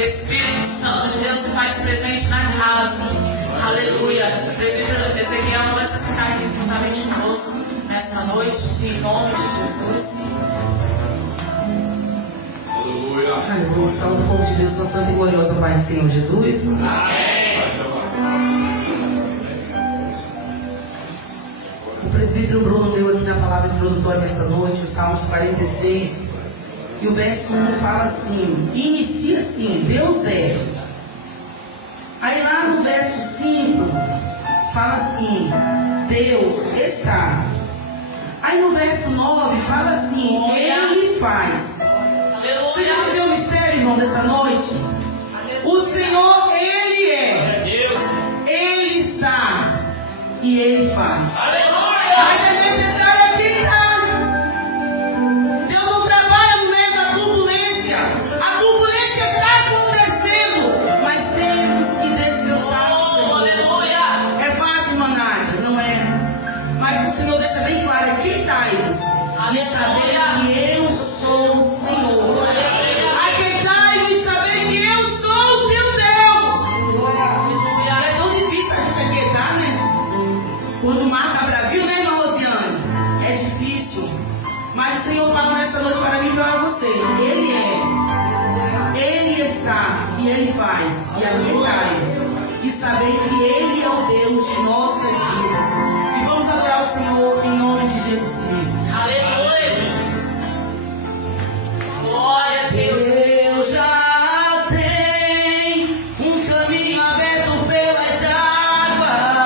Espírito Santo de Deus se faz presente na casa. Aleluia. Presbítero Ezequiel, começa a ficar aqui juntamente conosco nessa noite, em nome de Jesus. Aleluia. Aleluia. Saúde o povo de Deus, sua santa e gloriosa Pai do Senhor Jesus. Amém. O presbítero Bruno deu aqui na palavra introdutória dessa noite, o Salmos 46. E o verso 1 fala assim, inicia assim, Deus é. Aí lá no verso 5, fala assim, Deus está. Aí no verso 9, fala assim, Ele faz. Você já entendeu o mistério, irmão, dessa noite? O Senhor, Ele é. Ele está. E Ele faz. Mas é necessário acreditar. Bem claro, aquietai-vos e saber que eu sou o Senhor. Aquietai-vos e saber que eu sou o teu Deus. É tão difícil a gente aquietar, né? Quando o mar está bravio, né, irmã Rosiane? É difícil. Mas o Senhor fala nessa noite para mim e para você. Ele é. Ele está e Ele faz. E aquietai-vos e saber que Ele é o Deus de nossas vidas. E vamos adorar o Senhor em nome de Jesus Cristo. Aleluia, Jesus. Glória a Deus. Deus já tem um caminho aberto pelas águas.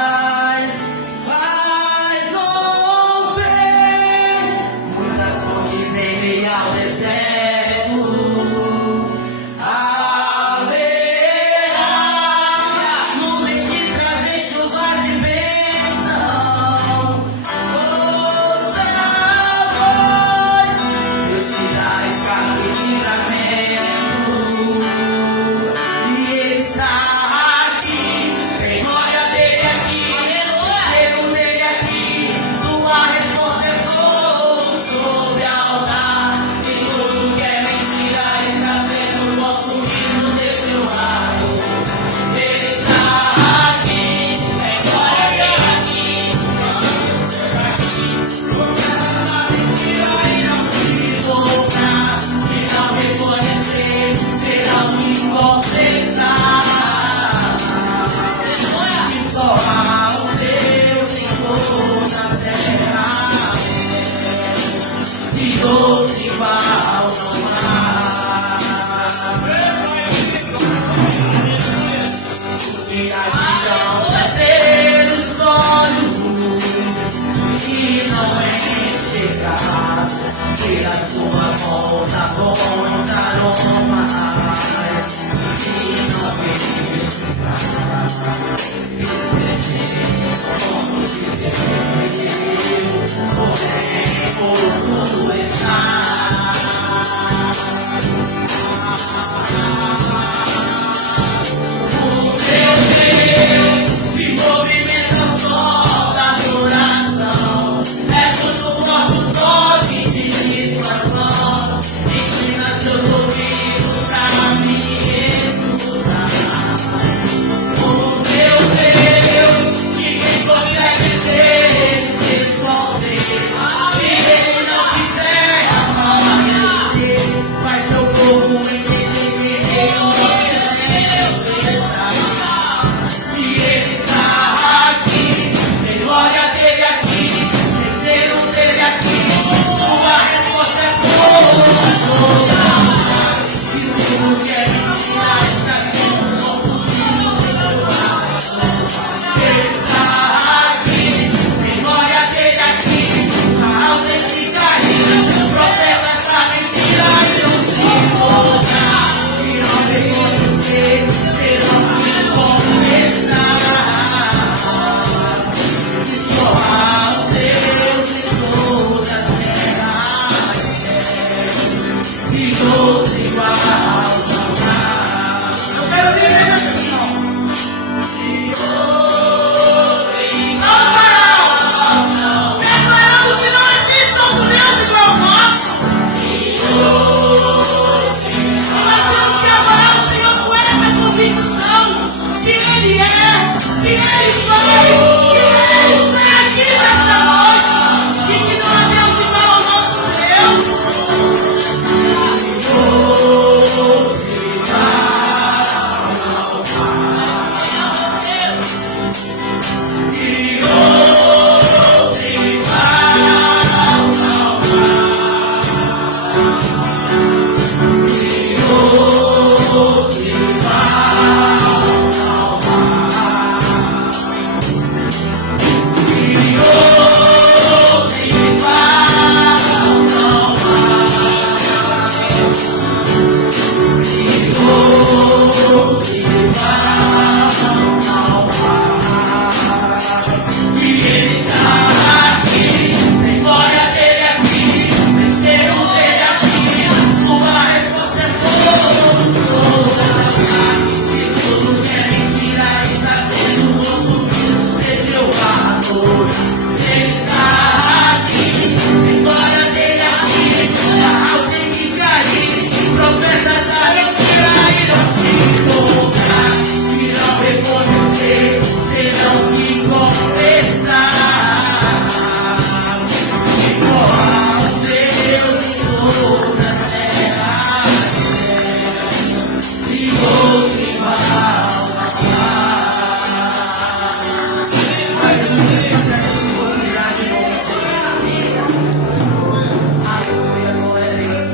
que adianta ter os olhos e não enxergar, pela sua volta bons aromas e não verificar. Como te Deus, porém por está. O teu Deus se movimenta só da adoração. É muito forte o toque de dissuasão. Inclina seus ouvidos pra me escutar. O teu Deus, que quem consegue ver se esconder. Se ele não quiser amanhecer, faz seu corpo entender que ele não e ele está aqui, tem glória dele aqui, tem cheiro dele aqui, sua resposta é boa, sobra. E tudo que é mentira está sendo consumido pelo ar. Ele está aqui, tem glória dele aqui, a autenticidade, o profeta está mentira e não se importar. Irão reconhecer, terão que confessar. Só há Deus em toda a terra, e outro igual não há. Eu quero ver assim, e outro igual não há. Declarando que nós nem somos Deus igual ao nosso. Nós temos que adorar o Senhor com essa convicção que Ele é, que Ele faz, que Ele está aqui nesta noite e que não há Deus igual ao nosso Deus.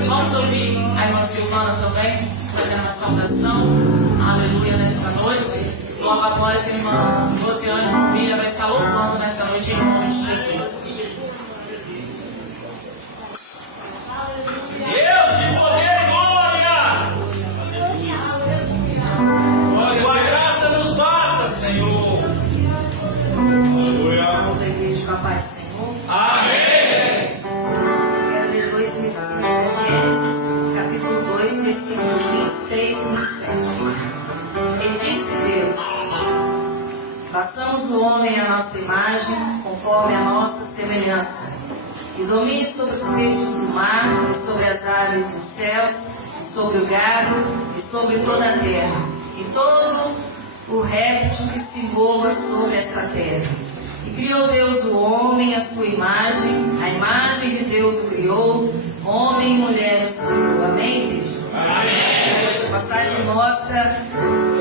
Vamos ouvir a irmã Silvana também, fazendo uma saudação, aleluia, nessa noite. Logo após a irmã Rosiane Rubira vai estar louvando nessa noite em nome de Jesus. Deus de poder e glória! Tua graça nos basta, Senhor. Aleluia. Da igreja com a paz do Senhor. Amém. Quero ler dois versículos. Gênesis, capítulo 2, versículos 26 e 27. E disse Deus: façamos o homem à nossa imagem, conforme a nossa semelhança, e domine sobre os peixes do mar, e sobre as aves dos céus, e sobre o gado, e sobre toda a terra, e todo o réptil que se mova sobre essa terra. E criou Deus o homem à sua imagem, a imagem de Deus o criou, homem e mulher os criou. Amém, igreja? Amém. Essa passagem mostra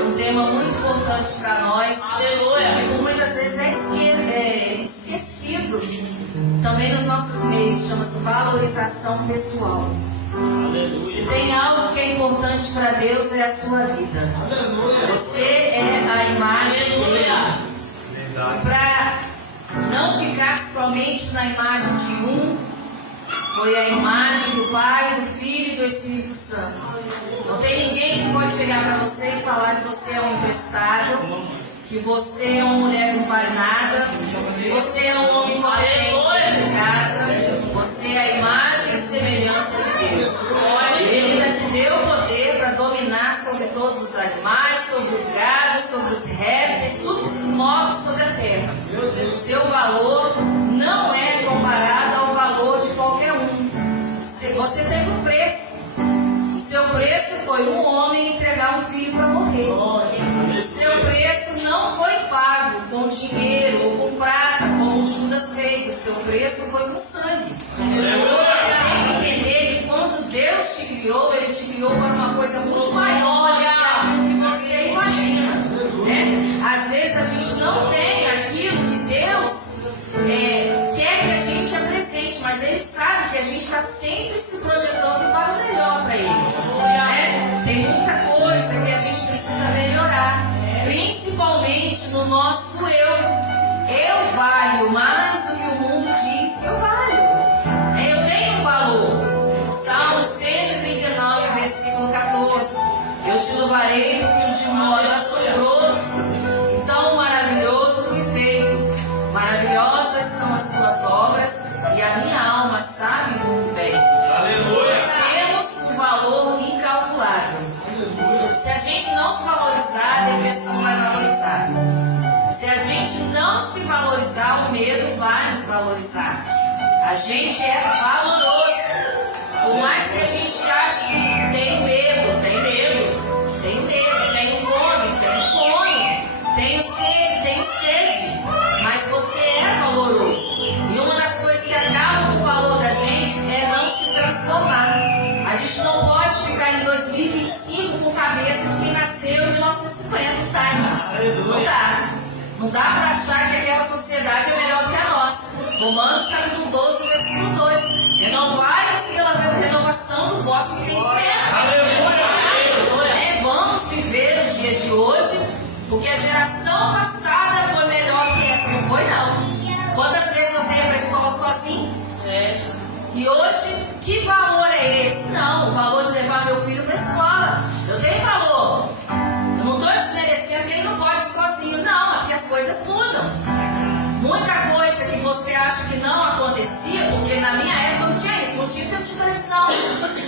um tema muito importante para nós, que por muitas vezes é esquecido também nos nossos meios, chama-se valorização pessoal. Se tem algo que é importante para Deus, é a sua vida. Você é a imagem dele. Para não ficar somente na imagem de um, foi a imagem do Pai, do Filho e do Espírito Santo. Não tem ninguém que pode chegar para você e falar que você é um imprestável, que você é uma mulher que não vale nada, que você é um homem incompetente dentro de casa. Você é a imagem e semelhança de Deus. Ele já te deu o poder para dominar sobre todos os animais, sobre o gado, sobre os répteis, tudo que se move sobre a terra. Seu valor não é comparado ao valor de qualquer um. Você teve um preço. O seu preço foi um homem entregar um filho para morrer. O seu preço não foi pago com dinheiro ou com prata, como Judas fez. O seu preço foi com sangue. Você tem que entender que quando Deus te criou, Ele te criou para uma coisa muito maior do que aquilo que você imagina. Né? Às vezes a gente não tem aquilo que Deus quer que a gente apresente, mas Ele sabe que a gente está sempre se projetando para o melhor para Ele. Né? Tem muita coisa que a gente precisa melhorar, principalmente no nosso eu. Eu valho mais do que o mundo diz que eu valho. Eu tenho valor. Salmo 139, versículo 14. Eu te louvarei porque de um modo assombroso, tão maravilhoso fui feito. Maravilhosas são as tuas obras e a minha alma sabe muito bem. Nós temos um valor incalculável. Se a gente não se valorizar, a depressão vai valorizar. Se a gente não se valorizar, o medo vai nos valorizar. A gente é valoroso. Por mais que a gente ache que tem medo, tem medo. Tenho medo, tenho fome, tenho sede, tenho sede. Mas você é valoroso. E uma das coisas que acaba com o valor da gente é não se transformar. A gente não pode ficar em 2025 com cabeça de quem nasceu em 1950, tá, irmãos? Não dá. Não dá para achar que aquela sociedade é melhor do que a nossa. Romanos capítulo 12, versículo 2. Renovai-vos pela renovação do vosso entendimento. Vamos viver o dia de hoje, porque a geração passada foi melhor do que essa. Não foi, não. Quantas vezes você ia para a escola sozinho? E hoje, que valor é esse? Não, o valor de levar meu filho para a escola. Eu tenho valor. Eu não estou desmerecendo que ele não pode ir sozinho, não, é porque as coisas mudam. Muita coisa que você acha que não acontecia, porque na minha época não tinha isso, não tinha televisão.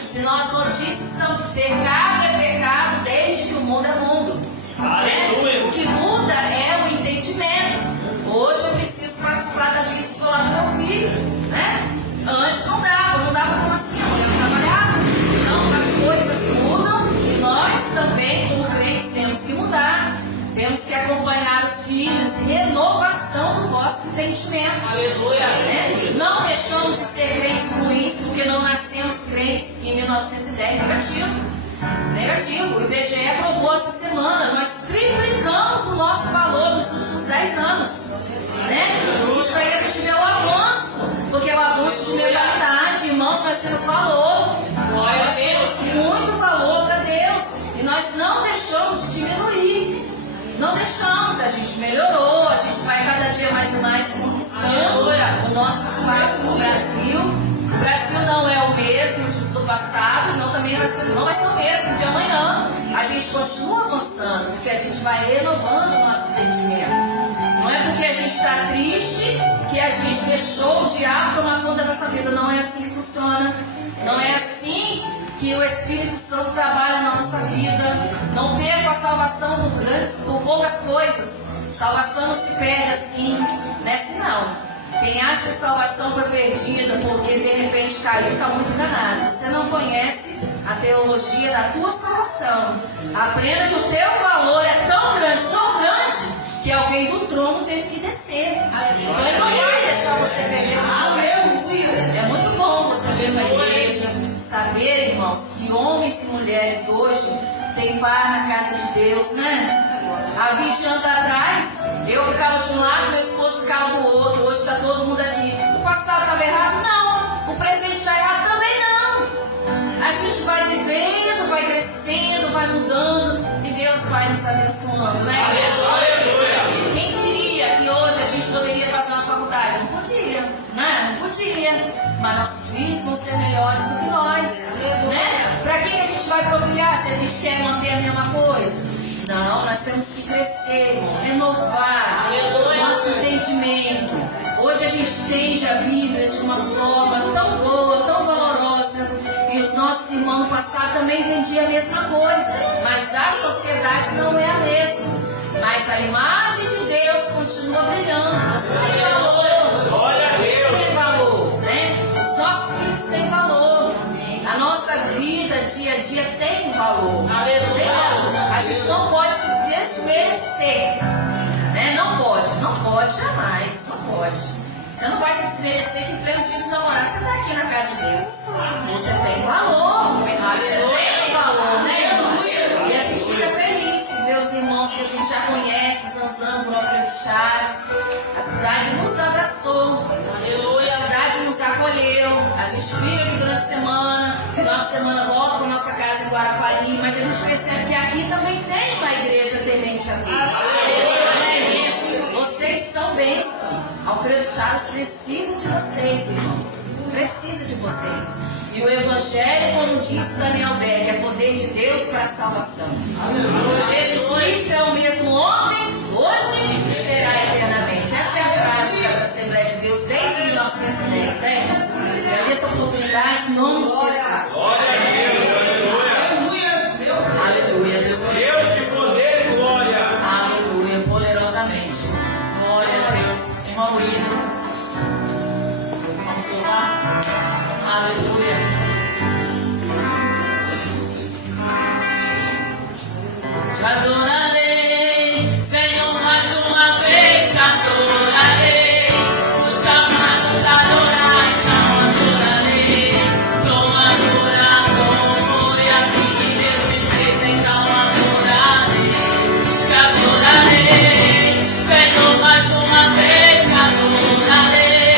Se nós notícias, pecado é pecado desde que o mundo é mundo. Né? O que muda é o entendimento. Hoje eu preciso participar da vida escolar do meu filho. Né? Antes não dava como assim, eu trabalhava. Então as coisas mudam e nós também, como crentes, temos que mudar. Temos que acompanhar os filhos, renovação do vosso entendimento. Aleluia. Né? Não deixamos de ser crentes ruins porque não nascemos crentes em 1910. Negativo. O IBGE aprovou essa semana. Nós triplicamos o nosso valor nos últimos 10 anos. Né? Isso aí a gente vê o avanço, porque é o avanço de mentalidade. Irmãos, nós temos valor. Nós temos muito valor para Deus. E nós não deixamos de diminuir. Não deixamos, a gente melhorou, a gente vai cada dia mais e mais conquistando o nosso espaço no Brasil. O Brasil não é o mesmo do passado, não vai ser o mesmo de amanhã. A gente continua avançando, porque a gente vai renovando o nosso entendimento. Não é porque a gente está triste que a gente deixou o diabo tomar conta da nossa vida. Não é assim que funciona. Não é assim que o Espírito Santo trabalha na nossa vida. Não perca a salvação por poucas coisas. Salvação não se perde assim, nesse não. Quem acha que a salvação foi perdida porque de repente caiu, está muito enganado. Você não conhece a teologia da tua salvação. Aprenda que o teu valor é tão grande, que alguém do trono teve que descer. Então ele não vai deixar você beber. É muito bom você vir para a igreja, saber, irmãos, que homens e mulheres hoje têm par na casa de Deus, né? Há 20 anos atrás, eu ficava de um lado, meu esposo ficava do outro. Hoje está todo mundo aqui. O passado estava errado? Não. O presente está errado? Também não. A gente vai vivendo, vai crescendo, vai mudando e Deus vai nos abençoando, né? Aleluia. Quem diria que hoje a gente poderia fazer uma faculdade? Não podia, né? Não podia. Mas nossos filhos vão ser melhores do que nós, né? Para que a gente vai procriar se a gente quer manter a mesma coisa? Não, nós temos que crescer, irmão, renovar nosso entendimento. Hoje a gente entende a Bíblia de uma forma tão boa, tão valorosa. E os nossos irmãos no passado também entendiam a mesma coisa. Mas a sociedade não é a mesma. Mas a imagem de Deus continua brilhando. Você tem valor. Glória a Você Deus. tem valor, né? Os nossos filhos têm valor. A nossa vida, dia a dia, tem valor. Aleluia. Tem valor. A gente não pode se desmerecer. Né? Não pode jamais. Não pode. Você não vai se desmerecer que em pleno dia dos namorados você está aqui na casa de Deus. Você tem valor. Você tem valor, né? E a gente fica feliz em ver os irmãos que a gente já conhece, zanzando no Alfredo Chaves. A cidade nos abraçou. Aleluia. A cidade nos acolheu. A gente fica aqui durante a semana. Final de semana volta para nossa casa em Guarapari. Mas a gente percebe que aqui também tem uma igreja temente a Deus. É isso. Vocês são bênção. Alfredo Chaves precisa de vocês, irmãos. Precisa de vocês. E o Evangelho, como disse Daniel Berg, é poder de Deus para a salvação. Jesus Cristo é o mesmo ontem, hoje e será eternamente. Essa é a frase das Assembleias de Deus desde 1910, né, irmãos? Agradeço a oportunidade em nome de Jesus. Glória a Deus. Aleluia. Aleluia. Deus Deus de poder e glória. Aleluia, poderosamente. Glória a Deus. Irmão William. Vamos louvar? Aleluia. Te adorarei, Senhor, mais uma vez. Te adorarei. Os amados te adorar, então adorarei. Sou adorador, e assim que Deus me fez, então adorarei. Te adorarei, Senhor, mais uma vez. Te adorarei.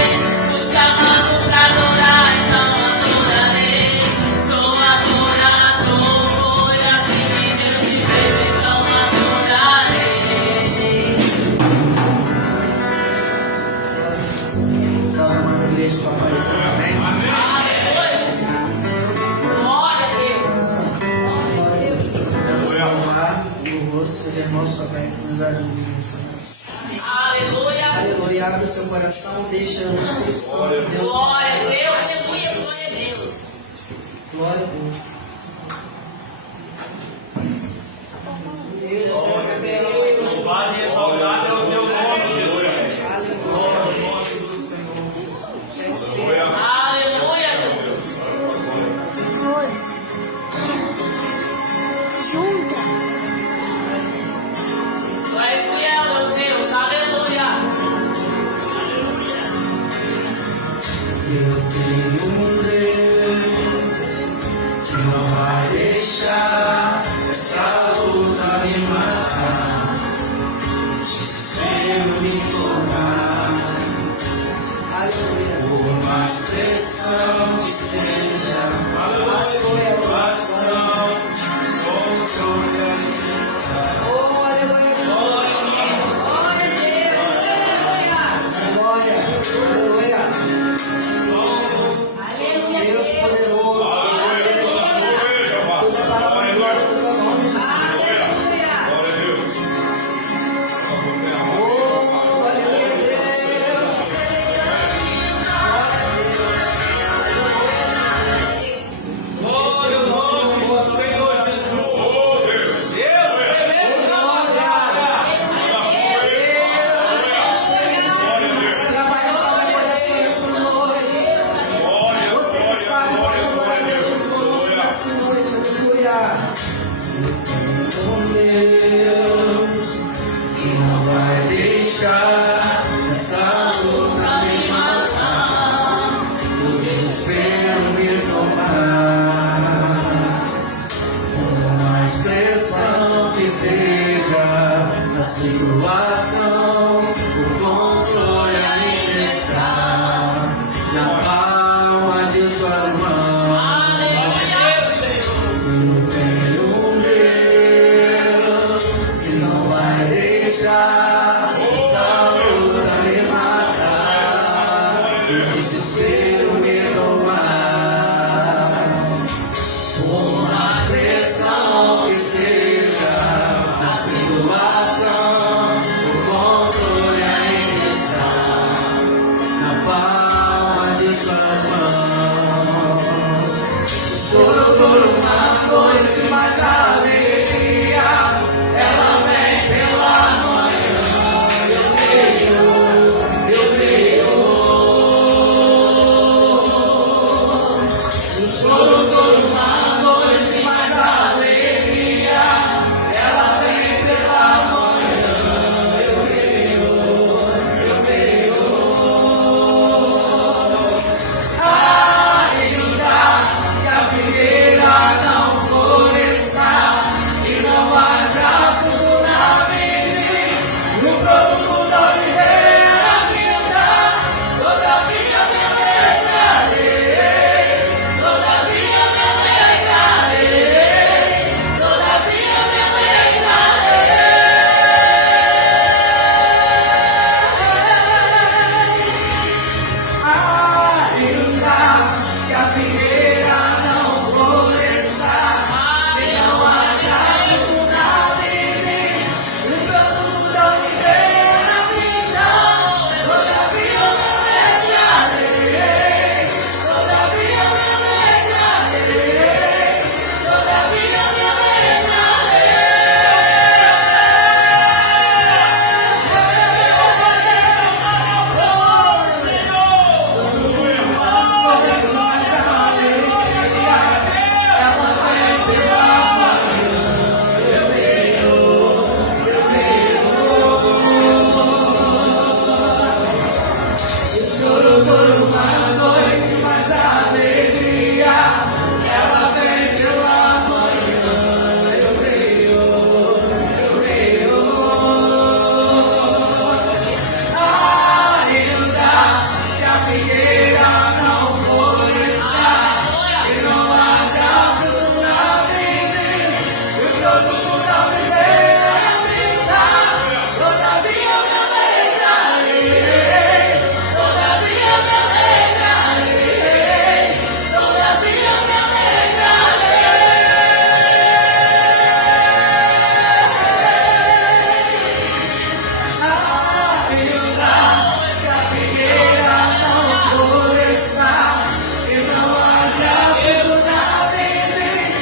Os amados te adorar, então adorarei. Sou adorador, e assim que Deus me fez, então adorarei. Salve a igreja para aparecer também. Aleluia, Jesus. Glória a Deus. Glória a Deus. Aleluia. Honrar o rosto dos irmãos também nos ajude. Aleluia. Aleluia. Abre o seu coração, deixa o Espírito Santo de Deus. Glória a Deus. Aleluia. Glória a Deus. Glória a Deus. Louvado e exaltado é o teu nome, Jesus. Aleluia. Aleluia, Jesus. Tu és fiel, meu Deus. Aleluia. Eu tenho um Deus que não vai deixar essa luta me matar, desespero me tomar. Por mais pressão que seja, a situação controle. Deus poderoso, tudo para a glória do teu nome, Jesus. Oh, aleluia, Deus. Glória ao nome do Senhor Jesus. Deus, tremendo glória. Trabalha para o coração nessa noite. Você que sabe pode adorar a Deus conosco nessa noite, aleluia. Um Deus que não vai deixar essa luta me matar, o desespero me tomar. Por mais pressão que seja a situação, o controle ainda está na palma de suas mãos. Aleluia. vai deixar essa luta me matar, o desespero me tomar. Uma pressão que seja a situação, o controle ainda está na palma de suas mãos. Choro por uma noite, mas a alegria ela vem pela manhã. Eu creio. Choro por uma noite, mas a alegria ela vem pela manhã. Eu creio. Ainda que a figueira não floresça e não haja fruto na mente, no produto da oliveira vinda, todavia me alegrarei, todavia me alegrarei, todavia me alegrarei. Ainda que a figueira não floresça e não haja fruto na vide, no produto da oliveira vinda, todavia me alegrarei, todavia me alegrarei, todavia me choro por uma noite, mas a alegria ela vem pela manhã. Eu creio. Ainda que a figueira não floresça e não haja fruto na vide, e o produto da oliveira vinda, todavia me alegrarei, todavia me alegrarei, todavia me Ainda que a figueira não floresça e não haja fruto na vide,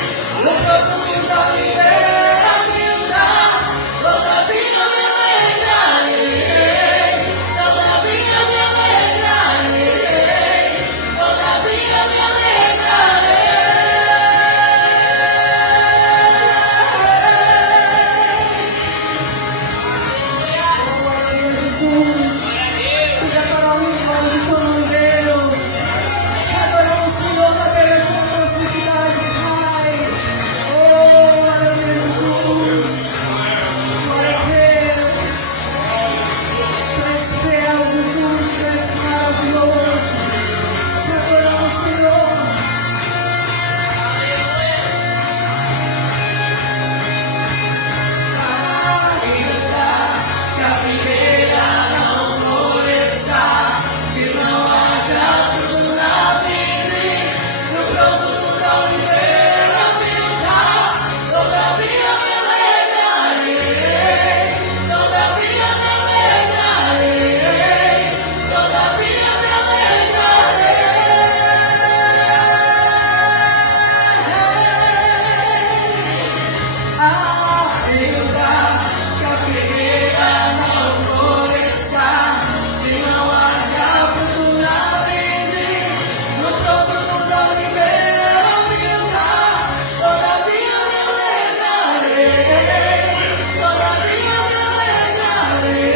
no produto da oliveira vinda, todavia me alegrarei, todavia me alegrarei, todavia me Jesus, te adoramos em nome de todo Deus, te adoramos, Senhor, na beleza da tua santidade, Pai. Oh, glória a Deus, Jesus, glória a Deus, tu és fiel, Jesus, tu és maravilhoso, te adoramos, Senhor. Ainda que a figueira não floresça e não haja fruto na vide, no produto da oliveira vinda, todavia me alegrarei, todavia me alegrarei, todavia me Ainda que a figueira não floresça e não haja fruto na vide, no produto da oliveira vinda, todavia me alegrarei, todavia me alegrarei,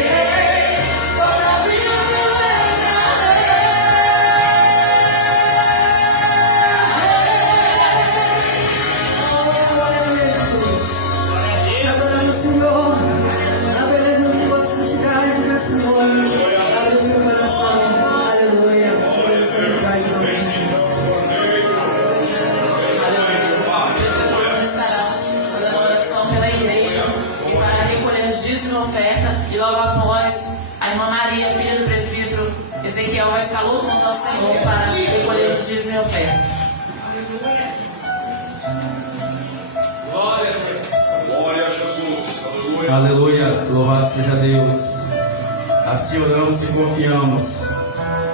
todavia me alegrarei. Oh, glória a Deus, Jesus. Te adoramos, Senhor, na beleza da tua santidade nesse nome. dízimo e oferta. E logo após, a irmã Maria, filha do presbítero Ezequiel, vai estar louvando ao Senhor para recolher os dízimo e oferta. Glória a Deus. Glória a Jesus. Aleluia. Aleluia, louvado seja Deus. Assim oramos e confiamos.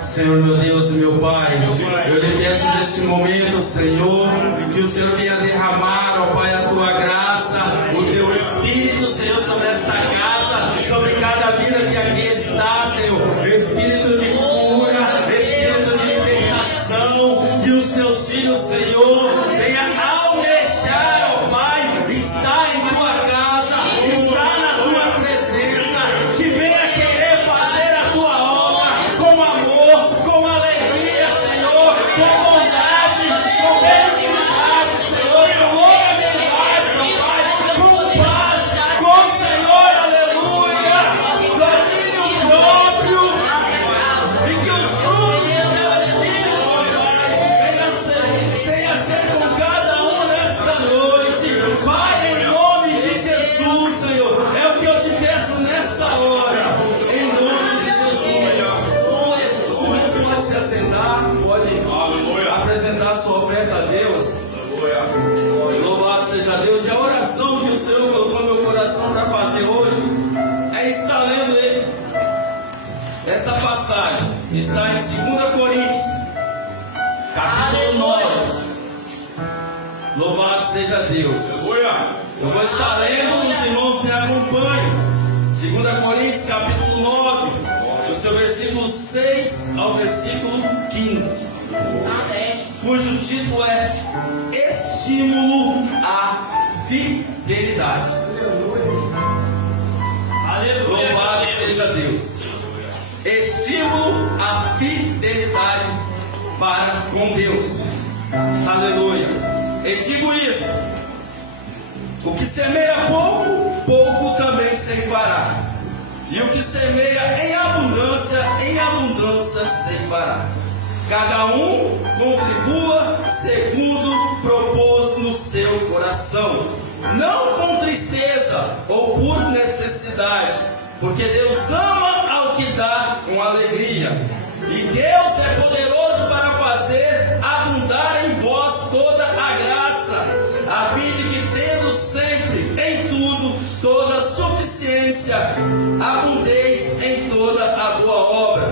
Senhor, meu Deus e meu Pai, eu lhe peço neste momento, Senhor, que o Senhor venha derramar, ó Pai, a tua graça, o teu Espírito, Senhor, sobre esta casa, sobre cada vida que aqui está, Senhor. Espírito de cura, Espírito de libertação, que os teus filhos, Senhor, venha almejar, ó Pai, estar em tua casa, estar na tua presença, que venha querer fazer a tua obra com amor, com alegria, Senhor, com bondade, com benignidade, Senhor, com longanimidade, ó Pai, com paz, com o Senhor, aleluia, domínio próprio, e que os frutos do teu Espírito, ó Pai, venha ser com cada um nesta noite, Pai, em nome de Jesus, Senhor, é o que eu te peço nessa hora, em nome de Jesus. Os irmãos podem se assentar, pode apresentar sua oferta a Deus. Louvado seja Deus. E a oração que o Senhor colocou no meu coração para fazer hoje é estar lendo ele. Essa passagem está em 2 Coríntios, capítulo 9. Louvado seja Deus. Aleluia. Eu vou estar lendo, os irmãos me acompanham. 2 Coríntios, capítulo 9, do seu versículo 6 ao versículo 15, cujo título é Estímulo à Fidelidade. Aleluia. Louvado seja Deus. Estímulo à fidelidade para com Deus. Aleluia. E digo isto: o que semeia pouco, pouco também ceifará. E o que semeia em abundância ceifará. Cada um contribua segundo propôs no seu coração, não com tristeza ou por necessidade, porque Deus ama ao que dá com alegria. E Deus é poderoso para fazer abundar em vós toda a graça, a fim de que, tendo sempre em tudo toda suficiência, abundeis em toda a boa obra.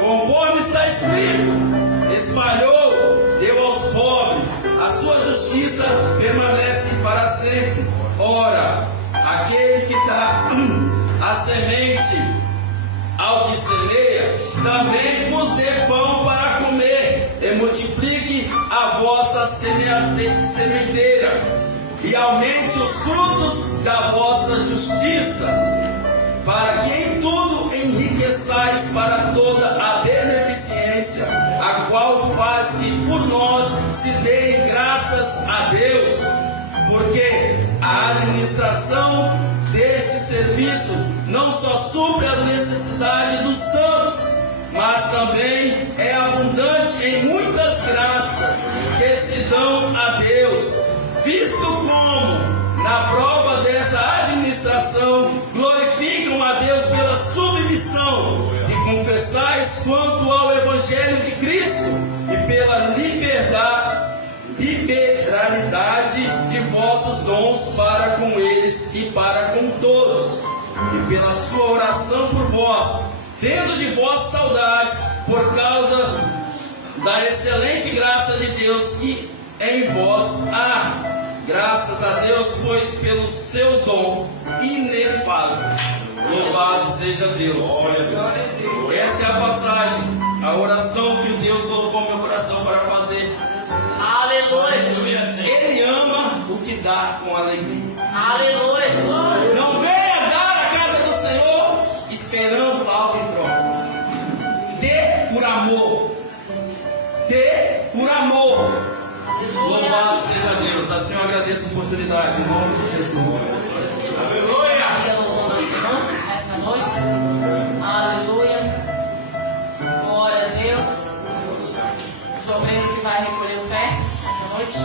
Conforme está escrito: espalhou, deu aos pobres, a sua justiça permanece para sempre. Ora, aquele que dá a semente ao que semeia, também vos dê pão para comer, e multiplique a vossa sementeira, e aumente os frutos da vossa justiça, para que em tudo enriqueçais para toda a beneficência, a qual faz que por nós se deem graças a Deus, porque a administração deste serviço não só supre as necessidades dos santos, mas também é abundante em muitas graças que se dão a Deus, visto como, na prova desta administração, glorificam a Deus pela submissão, e confessais quanto ao Evangelho de Cristo, e pela liberalidade de vossos dons para com eles e para com todos, e pela sua oração por vós, tendo de vós saudades, por causa da excelente graça de Deus que em vós há. Graças a Deus, pois, pelo seu dom inefável. Louvado seja Deus. Essa é a passagem, a oração que Deus colocou no meu coração para fazer. Aleluia. Ele ama o que dá com alegria. Aleluia. Não venha dar a casa do Senhor esperando algo em troca. Dê por amor. Dê por amor. Louvado seja Deus. Assim eu agradeço a oportunidade, em nome de Jesus. Aleluia. Louvando ao Senhor essa noite. Aleluia. Glória a Deus. O sobreiro que vai recolher oferta essa noite.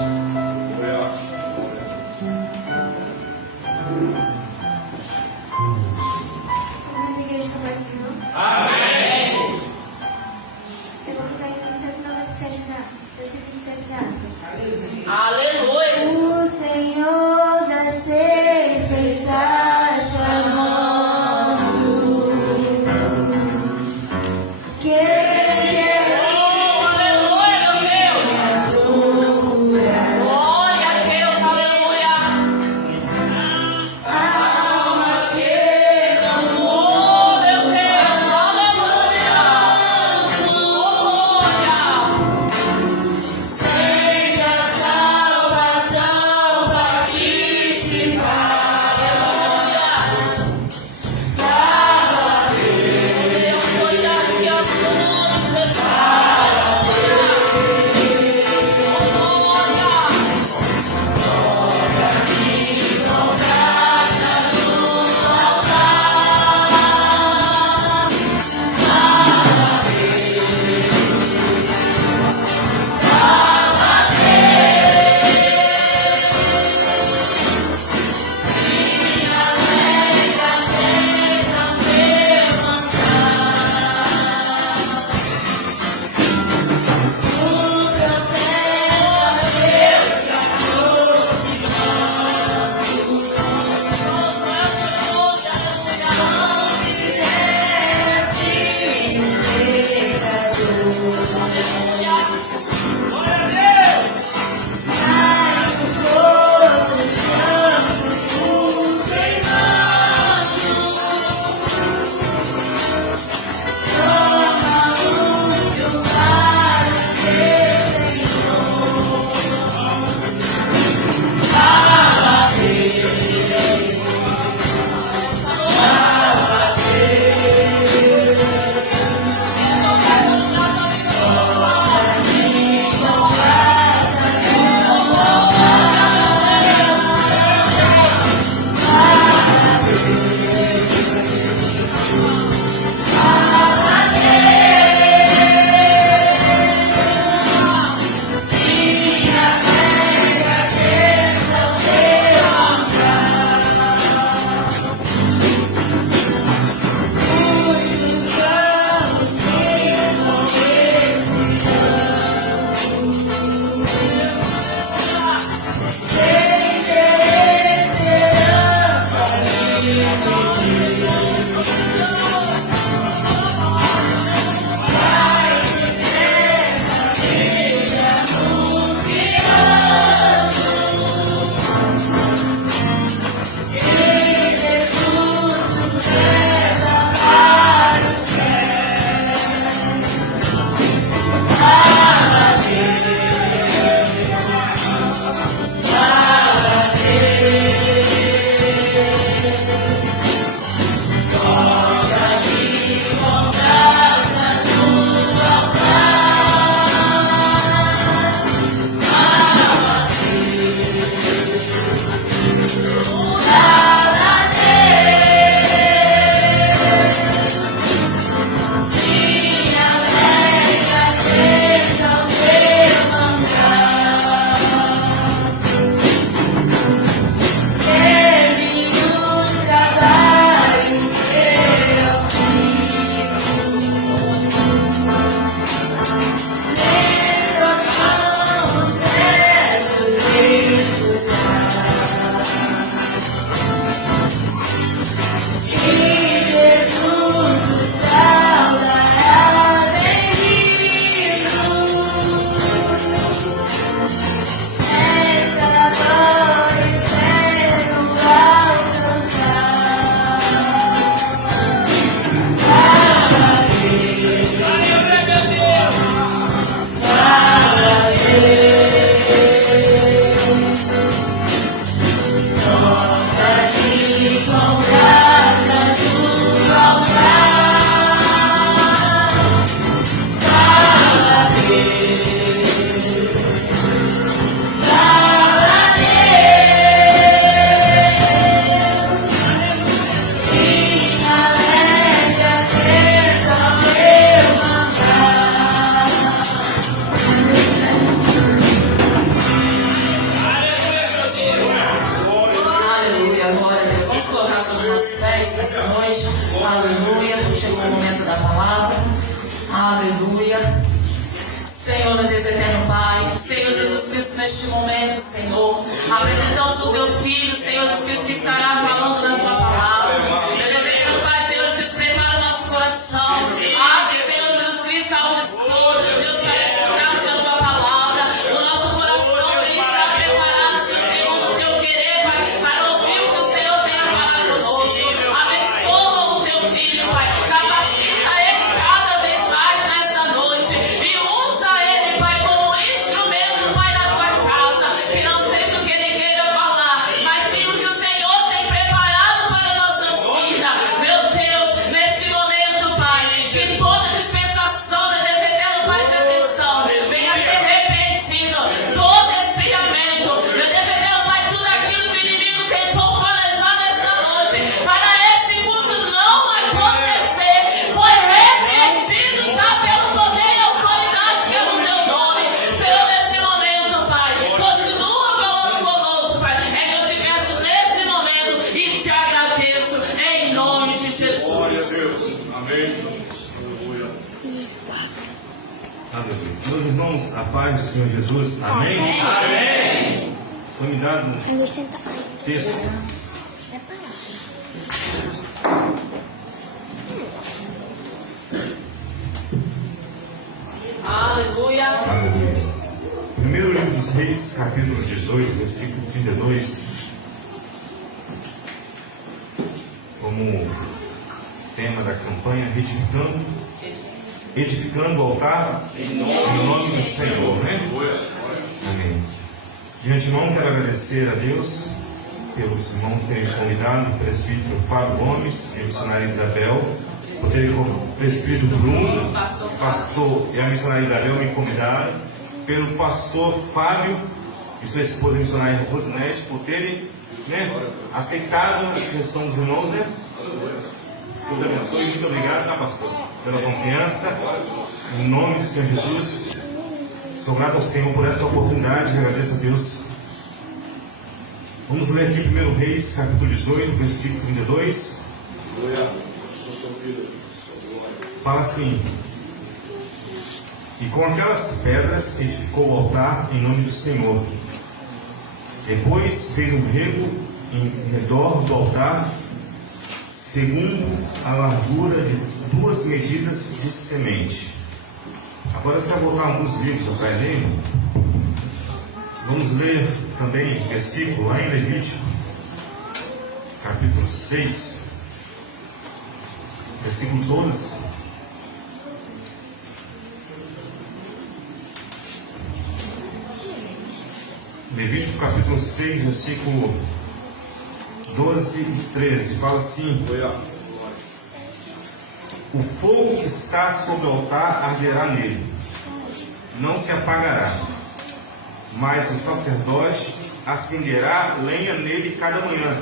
Aleluia. O Senhor desceu e fez chamando. Senhor, meu Deus eterno Pai, Senhor Jesus Cristo, neste momento, Senhor, apresentamos o Teu Filho, Senhor Jesus Cristo, que estará falando na Tua palavra. Meu Deus eterno Pai, Senhor Jesus Cristo, prepara o nosso coração. Abre, Senhor Jesus Cristo, a audição, meu Deus, para escutarmos a Tua palavra. O nosso coração está preparado, Senhor, segundo o Teu querer, Pai, para ouvir o que o Senhor tem a falar conosco. Abençoa o Teu Filho, Pai, capacita Ele cada vez mais nesta noite e usa Ele, Pai, como instrumento, Pai, na Tua casa. Que não seja o que Ele queira falar, mas sim o que o Senhor tem preparado para nossas vidas. Meu Deus, nesse momento, Pai, que toda dispensação, meu Deus eterno, Pai, de atenção, venha ser repreendido. Todo esfriamento, meu Deus eterno, Pai, tudo aquilo que o inimigo tentou planejar nesta noite, para esse culto não acontecer, foi repreendido, sabe, pelo poder e autoridade que é no Teu nome. Senhor, nesse momento, Pai, continua falando conosco, Pai. É que eu te peço nesse momento e te agradeço em nome de Jesus. Glória a Deus. Amém, Jesus. Aleluia. Aleluia. Meus irmãos, a paz do Senhor Jesus. Amém? Amém. Foi me dado um texto. Aleluia. Aleluia. Primeiro livro dos Reis, capítulo 18, versículo 32. Como tema da campanha, edificando o altar em nome do Senhor, né? Amém. De antemão quero agradecer a Deus pelos irmãos terem convidado o presbítero Fábio Gomes e a missionária Isabel, por terem o presbítero Bruno, pastor e a missionária Isabel me convidaram, pelo pastor Fábio e sua esposa a missionária Rosinete, por terem, né, aceitado a sugestão dos irmãos, né? Deus abençoe, muito obrigado, tá, pastor, pela confiança. Em nome do Senhor Jesus, sou grato ao Senhor por essa oportunidade, agradeço a Deus. Vamos ler aqui 1 Reis, capítulo 18, versículo 32. Fala assim: e com aquelas pedras edificou o altar em nome do Senhor. Depois fez um rego em redor do altar, segundo a largura de 2 medidas de semente. Agora você vai voltar alguns livros atrás dele. Vamos ler também versículo lá em Levítico, capítulo 6, versículo 12. Levítico capítulo 6, versículo 12 e 13, fala assim: o fogo que está sobre o altar arderá nele, não se apagará, mas o sacerdote acenderá lenha nele cada manhã,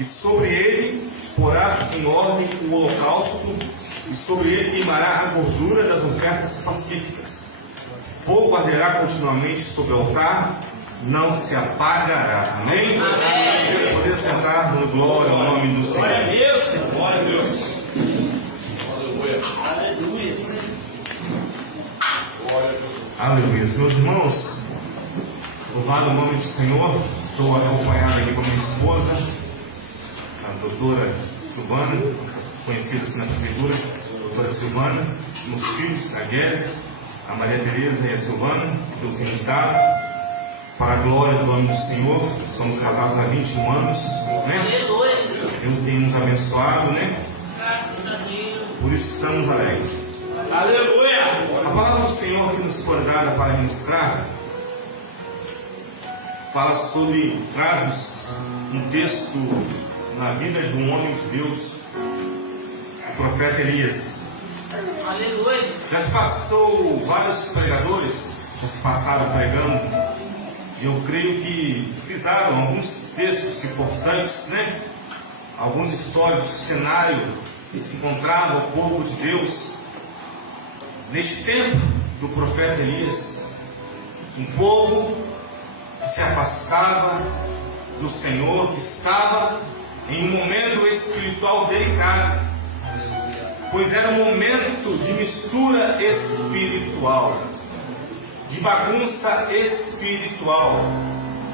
e sobre ele porá em ordem o holocausto, e sobre ele queimará a gordura das ofertas pacíficas. Fogo arderá continuamente sobre o altar, não se apagará. Amém? Amém. Poder sentar no glória ao nome do Senhor. Glória a Deus. Glória a Deus. Aleluia. Meus irmãos, louvado o nome do Senhor. Estou acompanhado aqui com a minha esposa, a doutora Silvana, conhecida assim na prefeitura, doutora Silvana, meus filhos, a Guésia, a Maria Tereza e a Silvana, que Deus nos dá, para a glória do nome do Senhor. Somos casados há 21 anos, né? Aleluia, Jesus. Deus tem nos abençoado, né? Por isso estamos alegres. Aleluia. A palavra do Senhor que nos foi dada para ministrar fala traz um texto na vida de um homem de Deus, o profeta Elias. Aleluia. Já se passou vários pregadores, já se passaram pregando, e eu creio que frisaram alguns textos importantes, né? Alguns históricos, cenário que se encontrava o povo de Deus neste tempo do profeta Elias, um povo que se afastava do Senhor, que estava em um momento espiritual delicado. pois era um momento de mistura espiritual, de bagunça espiritual.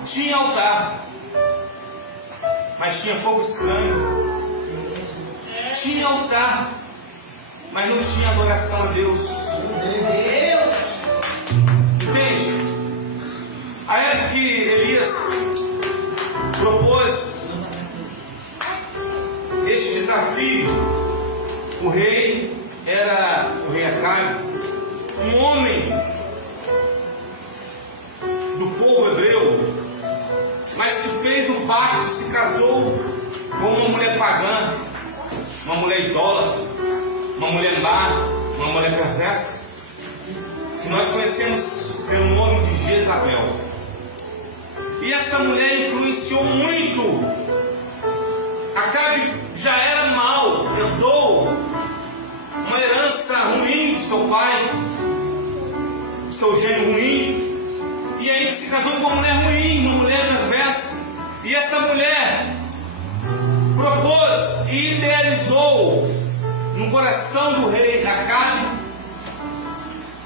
Tinha altar, mas tinha fogo estranho. Tinha altar, mas não tinha adoração a Deus. Entende? A época que Elias propôs este desafio, o rei era o rei Acabe, um homem do povo hebreu, mas que fez um pacto, se casou com uma mulher pagã, uma mulher idólatra, uma mulher má, uma mulher perversa, que nós conhecemos pelo nome de Jezabel. E essa mulher influenciou muito. Acabe já era mau, herdou uma herança ruim do seu pai, do seu gênio ruim, e aí se casou com uma mulher ruim, uma mulher perversa. E essa mulher propôs e idealizou no coração do rei Acabe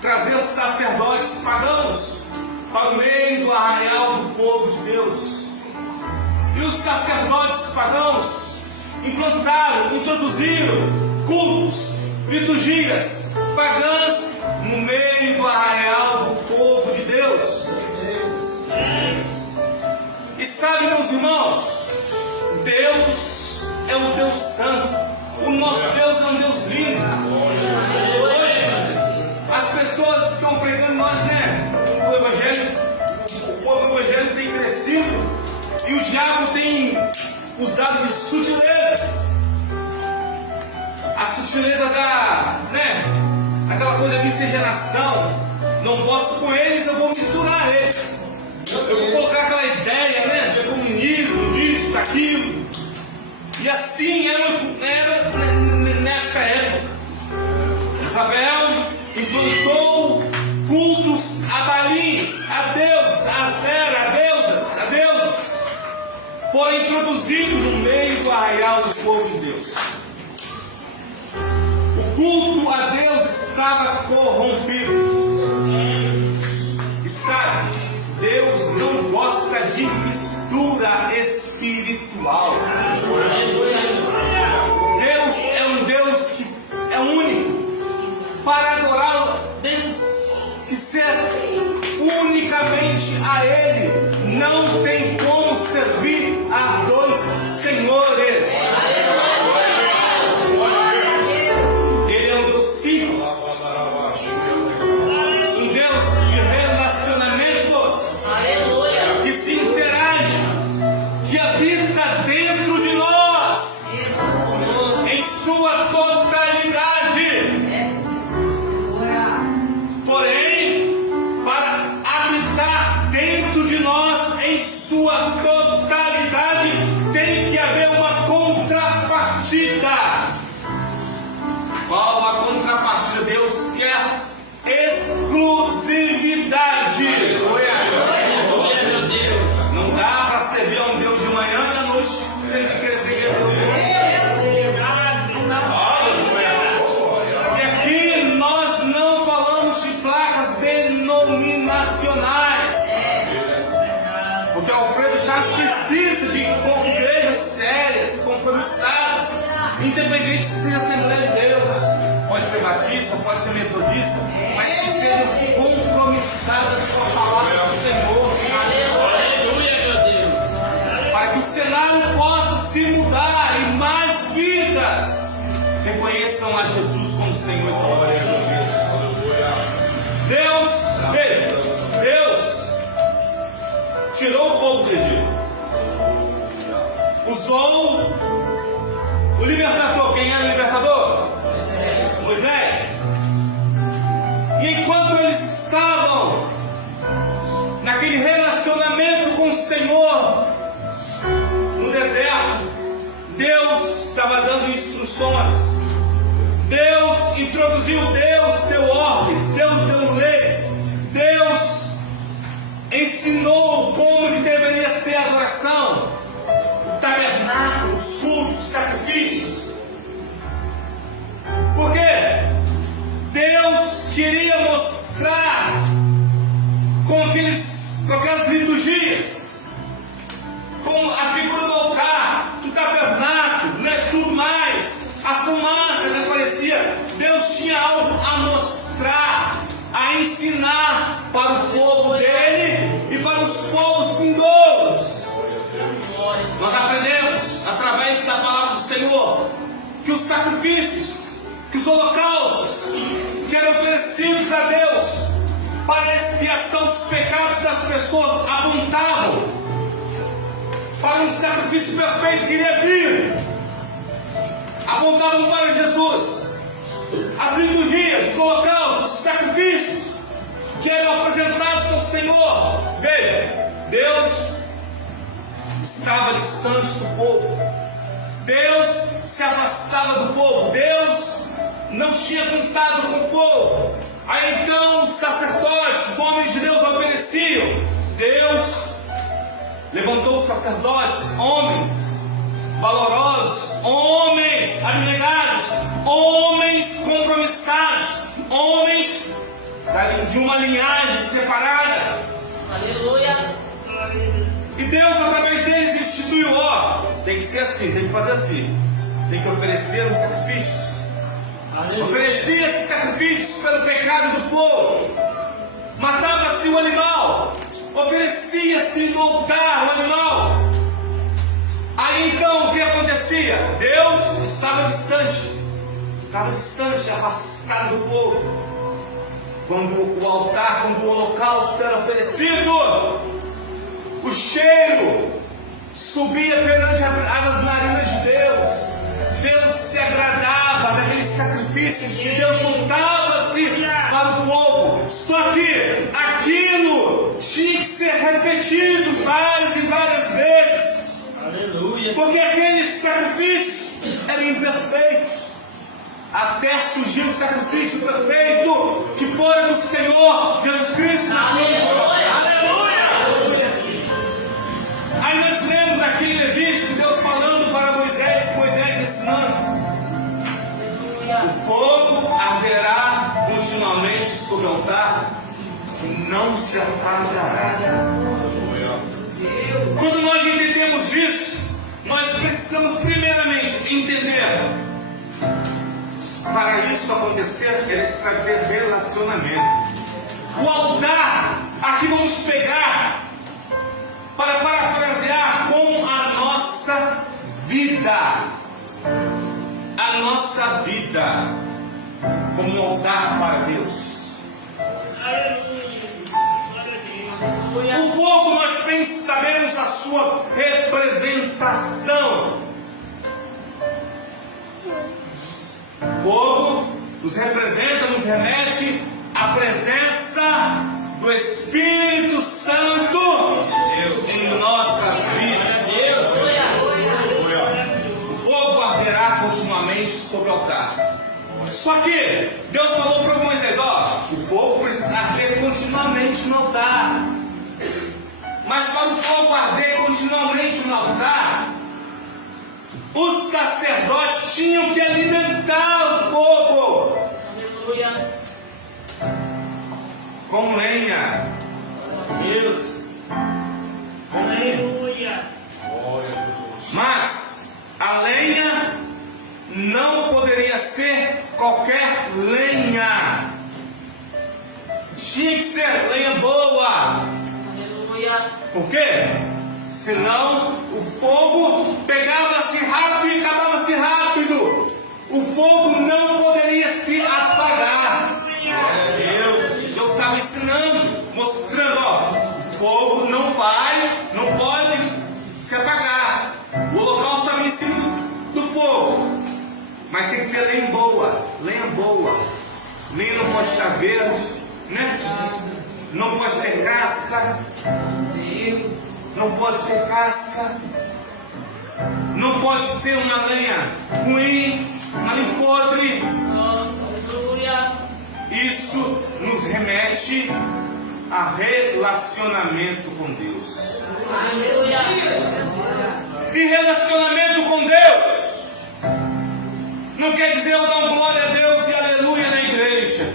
trazer os sacerdotes pagãos para o meio do arraial do povo de Deus. E os sacerdotes pagãos implantaram, introduziram cultos, liturgias pagãs no meio do arraial do povo de Deus. E sabe, meus irmãos, Deus é um Deus santo. O nosso Deus é um Deus lindo. Hoje, as pessoas estão pregando nós, né? O povo evangélico tem crescido e o diabo tem usado de sutilezas. A sutileza da, aquela coisa da miscigenação. Não posso com eles, eu vou misturar eles. Eu vou colocar aquela ideia, de comunismo, disso, daquilo. E assim era nessa época. Isabel implantou cultos a balins, a deuses, a Zera, a deusas. Foram introduzidos no meio do arraial do povo de Deus. O culto a Deus estava corrompido. E sabe, Deus não gosta de mistura espiritual. Deus é um Deus que é único. Para adorá-lo, temos que ser unicamente a Ele. Não tem como servir a dois senhores. Ele é um Deus simples, um Deus de relacionamentos, que se interage, que habita dentro de nós, em sua totalidade. Porém, para habitar dentro de nós em sua totalidade, tem que haver uma contrapartida. Qual a contrapartida? Deus quer exclusividade. Não dá para servir a um Deus de manhã e à noite sem querer seguir a Deus. Não dá. E aqui nós não falamos de placas denominacionais, porque Alfredo Chaves precisa de igrejas sérias, compromissadas, independente se seja Assembleia de Deus, pode ser batista, pode ser metodista, mas que sejam compromissadas com a palavra do Senhor. Para que o cenário possa se mudar e mais vidas reconheçam a Jesus como Senhor e Salvador de Jesus. Deus tirou o povo do Egito, usou o libertador. Quem era o libertador? Moisés. E enquanto eles estavam naquele relacionamento com o Senhor no deserto, Deus estava dando instruções. Deus introduziu, Deus deu ordens, Deus deu leis, Deus ensinou como que deveria ser a adoração, o tabernáculo, os cultos, os sacrifícios. Por para o povo dele e para os povos vindouros. Nós aprendemos, através da palavra do Senhor, que os sacrifícios, que os holocaustos que eram oferecidos a Deus para a expiação dos pecados das pessoas apontavam para um sacrifício perfeito que iria vir. Apontavam para Jesus. As liturgias, os holocaustos, os sacrifícios que eram apresentados ao Senhor. Veja, Deus estava distante do povo. Deus se afastava do povo. Deus não tinha contado com o povo. Aí então os sacerdotes, os homens de Deus ofereciam. Deus levantou os sacerdotes, homens valorosos, homens abnegados, homens compromissados, homens de uma linhagem separada. Aleluia. E Deus, através deles, instituiu: tem que ser assim, tem que fazer assim, tem que oferecer um sacrifício. Oferecia-se sacrifícios pelo pecado do povo. Matava-se o animal, oferecia-se no altar o animal. Aí então o que acontecia? Deus estava distante, afastado do povo. Quando o altar, quando o holocausto era oferecido, o cheiro subia perante as narinas de Deus. Deus se agradava daqueles sacrifícios, e Deus voltava-se para o povo. Só que aquilo tinha que ser repetido várias e várias vezes. Aleluia. Porque aqueles sacrifícios eram imperfeitos, até surgir o sacrifício perfeito, que foi do Senhor Jesus Cristo. Aleluia. Aí nós lemos aqui em Levítico, Deus falando para Moisés, Moisés ensinando: o fogo arderá continuamente sobre o altar e não se apagará. Quando nós entendemos isso, nós precisamos primeiramente entender: para isso acontecer, é necessário ter relacionamento. O altar, aqui vamos pegar para parafrasear com a nossa vida. A nossa vida como um altar para Deus. O fogo, nós bem sabemos a sua representação. O fogo nos representa, nos remete à presença do Espírito Santo em nossas vidas. O fogo arderá continuamente sobre o altar. Só que Deus falou para Moisés: o fogo precisa arder continuamente no altar. Mas para o fogo arder continuamente no altar, os sacerdotes tinham que alimentar o fogo. Aleluia. Com lenha. Deus. Com lenha. Mas a lenha não poderia ser qualquer lenha. Tinha que ser lenha boa. Aleluia. Por quê? Senão o fogo pegava-se rápido e acabava-se rápido. O fogo não poderia se apagar. Deus estava ensinando, mostrando: o fogo não pode se apagar. O holocausto estava em cima do fogo. Mas tem que ter lenha boa. Lenha boa. Lenha não pode estar verde, né? Não pode ter casca. Não pode ter casca. Não pode ser uma lenha ruim, uma lenha podre. Aleluia. Isso nos remete a relacionamento com Deus. Aleluia. E relacionamento com Deus não quer dizer eu dar glória a Deus e aleluia na igreja.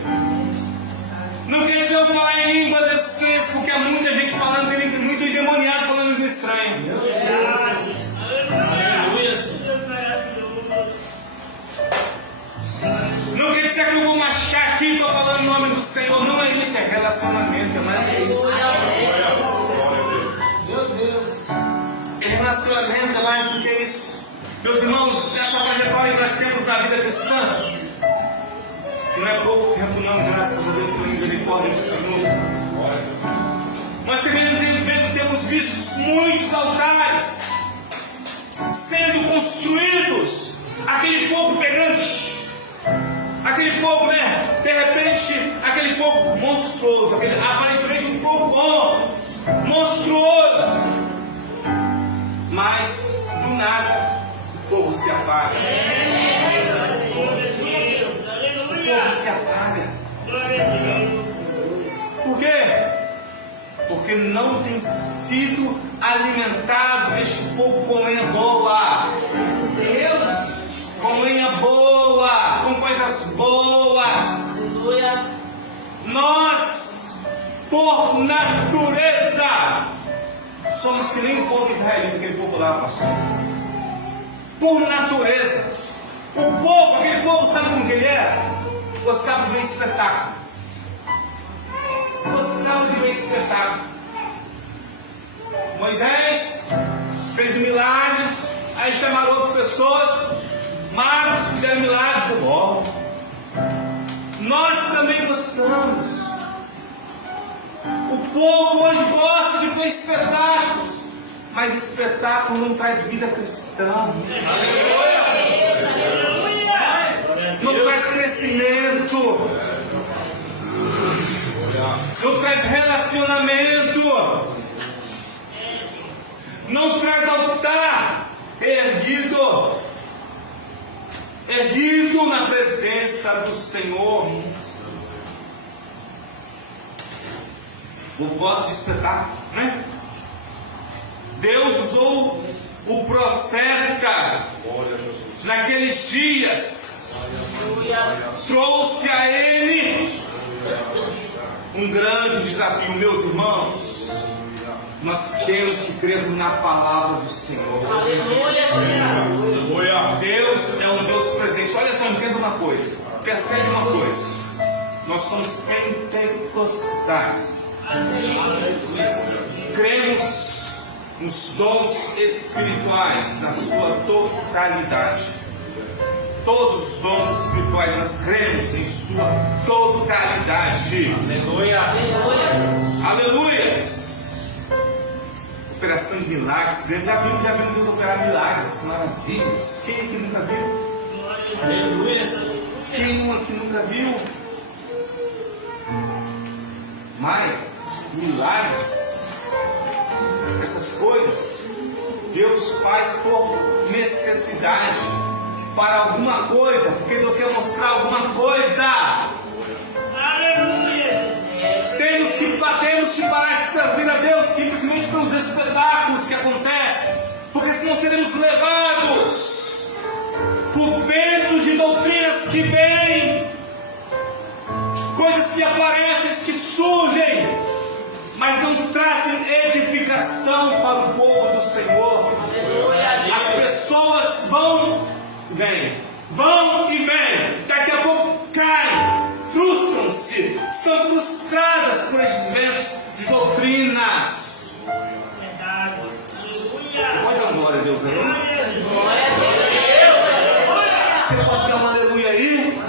Não quer dizer eu falar em línguas estranhas, porque há muita gente falando, muito endemoniado falando língua estranha. Aleluia. Não quer dizer Se é que eu vou marchar aqui, estou falando em nome do Senhor, não é isso, é relacionamento, é mais isso. Meu Deus. Relacionamento é mais do que isso. Meus irmãos, essa trajetória que nós temos na vida cristã, que não é pouco tempo não, graças a Deus, pela misericórdia do Senhor. Nós temos visto muitos altares sendo construídos, aquele fogo pegante, aquele fogo, né? De repente, aquele fogo monstruoso, aparentemente um fogo bom, monstruoso, mas do nada o fogo se apaga. O fogo se apaga. Por quê? Porque não tem sido alimentado este fogo com lenha boa. Com lenha boa, com coisas boas. Nós, por natureza, somos que nem o povo israelita, aquele povo lá, pastor. Por natureza. O povo, aquele povo, sabe como que ele era? Gostava de ver espetáculo. Gostava de ver espetáculo. Moisés fez um milagre, aí chamaram outras pessoas, magos fizeram milagres por volta. Nós também gostamos. O povo hoje gosta de ver espetáculos, mas espetáculo não traz vida cristã. Não traz crescimento. Não traz relacionamento. Não traz altar erguido na presença do Senhor. O povo gosta de espetáculo, né? Deus usou o profeta naqueles dias, trouxe a ele um grande desafio. Meus irmãos, nós temos que crer na palavra do Senhor. Deus é um Deus presente. Olha só, entenda uma coisa, percebe uma coisa: nós somos pentecostais, cremos nos dons espirituais na sua totalidade. Todos os dons espirituais nós cremos em sua totalidade. Aleluia. Aleluias. Operação de milagres. Já vimos Deus operar milagres, maravilhas. Quem aqui nunca viu? Aleluia. Quem aqui nunca viu? Mas milagres, essas coisas, Deus faz por necessidade, para alguma coisa, porque Deus quer mostrar alguma coisa. Aleluia. Temos que parar de servir a Deus simplesmente pelos espetáculos que acontecem, porque senão seremos levados por ventos de doutrinas que vêm, coisas que aparecem, que surgem, mas não trazem edificação para o povo do Senhor. As pessoas vão e vêm, daqui a pouco caem, frustram-se, estão frustradas por esses ventos de doutrinas. Você pode dar uma glória a Deus aí? Você pode dar uma aleluia aí?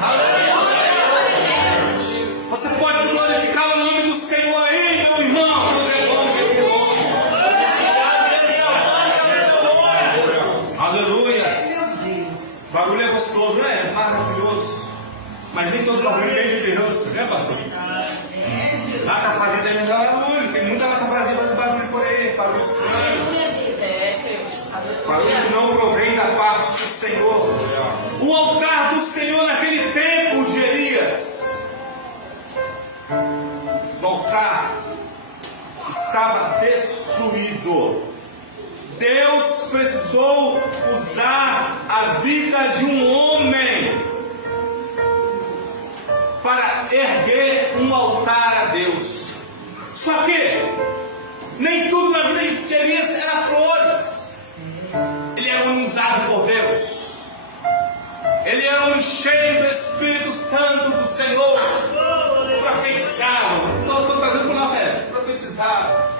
Você pode glorificar o nome do Senhor aí, meu irmão. Deus é bom, Deus é bom. Aleluias. Barulho é gostoso, né? Maravilhoso. Mas nem todo barulho vem de Deus, né, pastor? Lata fazenda é melhor barulho. Tem muita lata fazenda fazendo barulho por aí, barulho estranho. Barulho que não provém da parte do Senhor. O altar do Senhor naquele tempo de Elias, o altar estava destruído. Deus precisou usar a vida de um homem para erguer um altar a Deus. Só que nem tudo na vida de Elias era flores. Ele era um usado por Deus. Ele era um cheio do Espírito Santo do Senhor. Profetizava. Estou trazendo para a nossa época. Profetizava.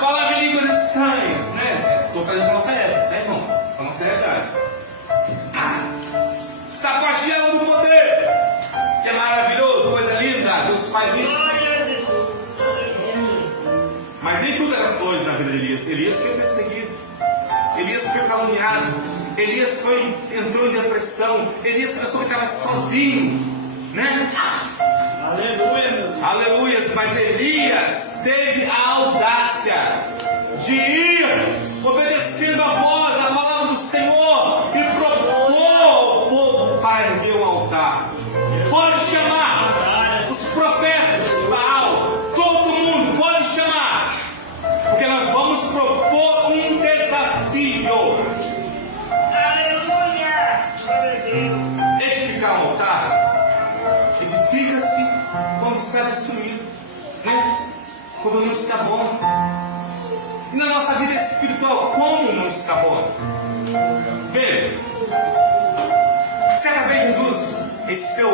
Falava em línguas estranhas, né? Estou trazendo para a nossa época, né, irmão? Para a nossa realidade. Sapateava do poder. Que é maravilhoso, coisa linda. Deus faz isso. Mas nem tudo era flores na vida de Elias. Elias foi perseguido. Elias foi caluniado. Elias entrou em depressão. Elias pensou que estava sozinho, né? Aleluia, meu Deus. Aleluias. Mas Elias teve a audácia de ir obedecendo a voz, a palavra do Senhor, e propor ao povo para erguer o altar. Pode chamar os profetas de Baal, todo mundo pode chamar, porque nós vamos propor um desafio. Edificar um altar, edifica-se quando está destruído, né? Quando não está bom. E na nossa vida espiritual, como não está bom? Veja, certa vez Jesus, esse seu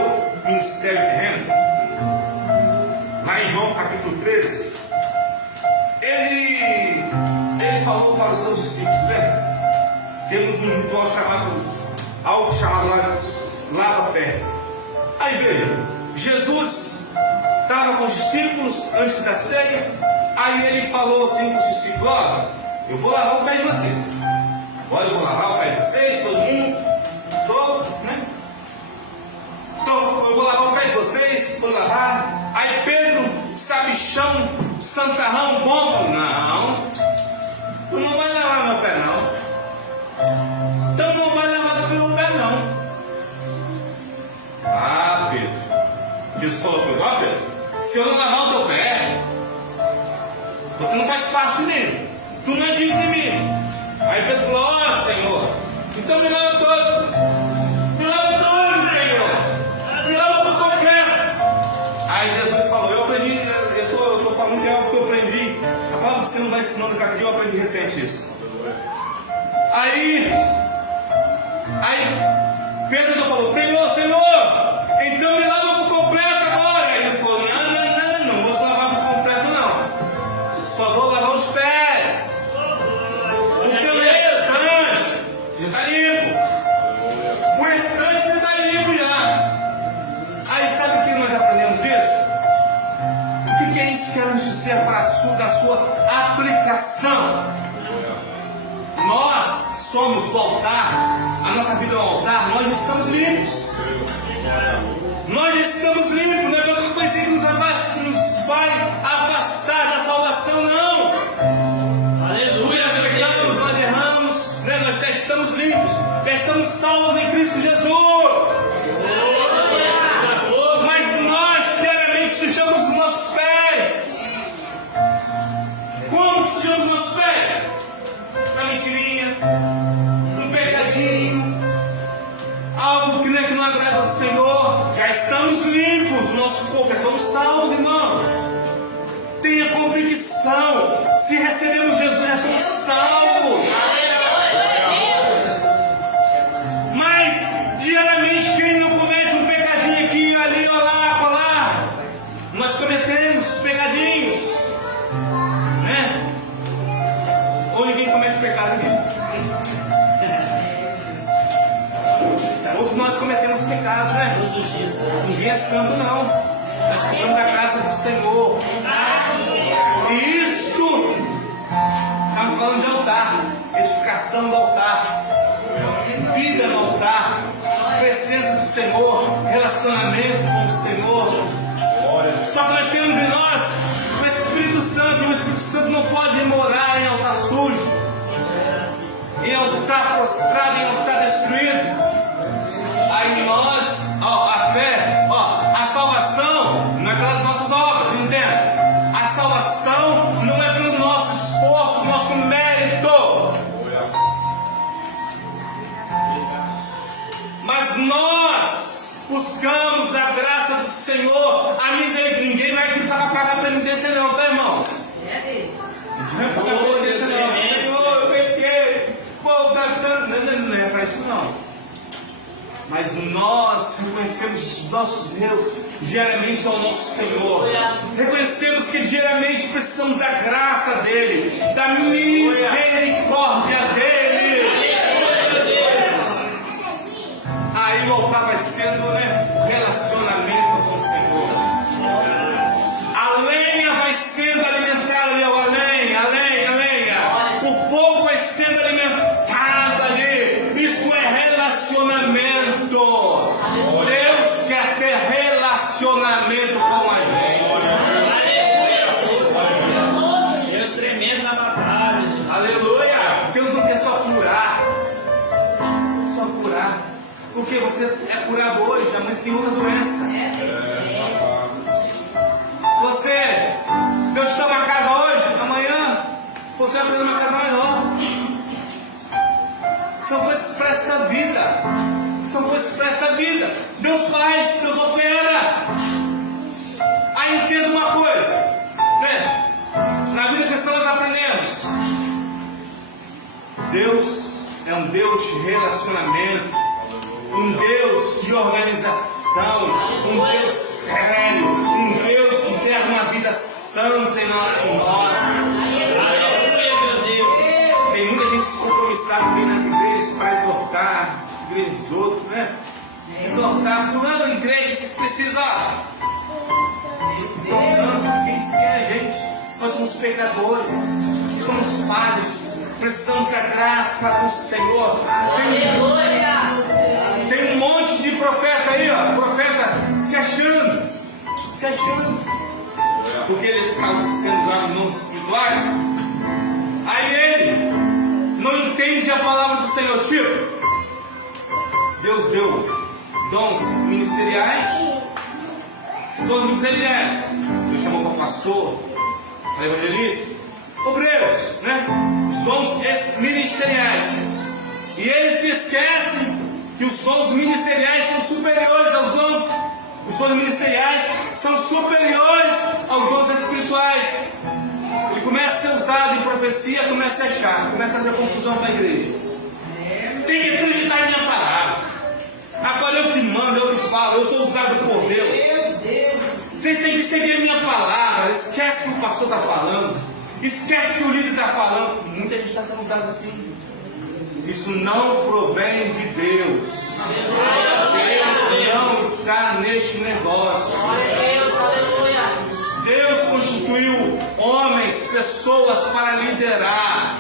ministério terreno, lá em João capítulo 13, ele falou para os seus discípulos, né? Temos um ritual algo chamado lava pé. Aí veja, Jesus estava com os discípulos antes da ceia. Aí ele falou assim para os discípulos: ó, eu vou lavar o pé de vocês. Agora eu vou lavar o pé de vocês, todo mundo, né? Então eu vou lavar o pé de vocês, vou lavar. Aí Pedro, sabichão, santarrão, bom, falou: não, tu não vai lavar meu pé não. Então não vai lavar pelo pé não. Ah, Pedro, Jesus falou para ele: ó, Pedro, se eu não lavar o teu pé, você não faz parte de mim, tu não é digno de mim. Aí Pedro falou: ó, Senhor, então me lava todo, Senhor, me lava por completo. Aí Jesus falou: eu aprendi, eu estou falando que é algo que eu aprendi. A palavra que você não vai ensinando cada dia, eu aprendi recente isso. Aí Pedro falou: Senhor, então me lava por completo agora. Aí ele falou: não vou lavar por completo não, só vou lavar os pés, porque o restante já está limpo. O restante você está limpo já. Aí sabe o que nós aprendemos disso? O que é isso que quer nos dizer para da sua aplicação? Nós somos o altar, a nossa vida é um altar, nós já estamos limpos. Nós já estamos limpos, não é uma coisa que nos vai afastar da salvação, não. Aleluia. Nós pecamos, nós erramos, né? Nós já estamos limpos, já estamos salvos em Cristo Jesus. Mas nós diariamente sujamos os nossos pés. Como que sujamos os nossos pés? Uma mentirinha, um pecadinho, algo que não agrada ao Senhor. Já estamos limpos, nosso corpo, já estamos salvos, irmão. Tenha convicção, se recebemos Jesus, já somos salvos. Mas diariamente quem não comete um pecadinho aqui, ali, lá, nós cometemos pecadinhos, né? Ou ninguém comete pecado aqui? Todos nós cometemos pecados, né? Todos os dias. Ninguém é santo, não. Nós precisamos da graça do Senhor. E isto, estamos falando de altar, edificação do altar, vida no altar, presença do Senhor, relacionamento com o Senhor. Só que nós temos em nós o Espírito Santo, e o Espírito Santo não pode morar em altar sujo, em altar prostrado, em altar destruído. Aí nós, a fé, a salvação não é pelas nossas obras, entende? A salvação não é pelo nosso esforço, nosso mérito. Mas nós buscamos a graça do Senhor, a misericórdia. Ninguém vai aqui para pagar a penitência não, tá, irmão? Ninguém vai pagar a penitência não. Senhor, eu pequei, pô, não é para isso não. mas nós reconhecemos os nossos erros diariamente ao nosso Senhor. Reconhecemos que diariamente precisamos da graça dEle, da misericórdia dEle. Aí o altar vai sendo, relacionamento com o Senhor. A lenha vai sendo alimentada ali, a lenha. O fogo vai sendo alimentado ali. Isso é relacionamento. Deus quer ter relacionamento com a gente. Deus tremendo na batalha. Aleluia. Deus não quer só curar. Porque você é curado hoje, mas tem outra doença. Deus te dá uma casa hoje, amanhã você vai ter uma casa maior. São coisas para esta vida. Deus faz, Deus opera. Aí entenda uma coisa, na vida cristã nós aprendemos. Deus é um Deus de relacionamento. Um Deus de organização, um Deus sério, um Deus que quer uma vida santa em nós. Tem muita gente compromissada que vem nas igrejas para exortar, igrejas outros, exortar, fulano, igreja, vocês precisam, exortando, quem se quer a gente? Nós somos pecadores, somos falhos, precisamos da graça do Senhor. Tem um monte de profeta aí, profeta se achando, porque ele está sendo usado em dons espirituais. Aí ele não entende a palavra do Senhor. Tipo, Deus deu dons ministeriais. Deus chamou para pastor, para evangelista, obreiros, os dons ministeriais. E eles se esquecem que os dons ministeriais são superiores aos dons. Os dons ministeriais são superiores aos dons espirituais. Ele começa a ser usado em profecia, começa a achar, começa a fazer confusão para a igreja. Tem que acreditar em minha palavra. Agora eu que mando, eu que falo, eu sou usado por Deus. Vocês têm que seguir a minha palavra. Esquece que o pastor está falando. Esquece que o líder está falando. Muita gente está sendo usada assim. Isso não provém de Deus. Deus não está neste negócio. Deus constituiu homens, pessoas para liderar.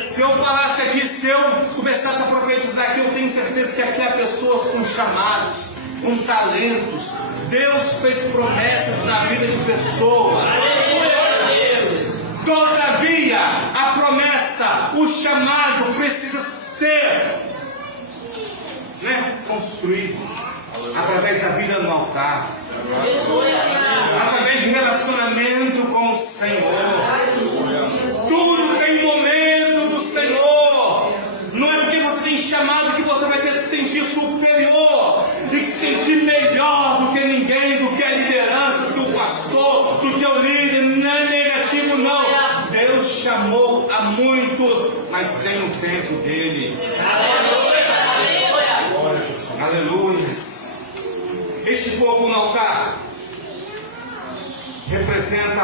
Se eu falasse aqui, se eu começasse a profetizar aqui, eu tenho certeza que aqui há pessoas com chamados, com talentos. Deus fez promessas na vida de pessoas. Todavia, a promessa, o chamado precisa ser construído através da vida no altar, através de relacionamento com o Senhor. Tudo tem momento do Senhor. Não é porque você tem chamado que você vai se sentir superior e se sentir melhor do que ninguém, do que a liderança, do que o pastor, do que o líder. Não é negativo, não. Deus chamou a muitos, mas tem o tempo dele. Aleluia. Este fogo no altar representa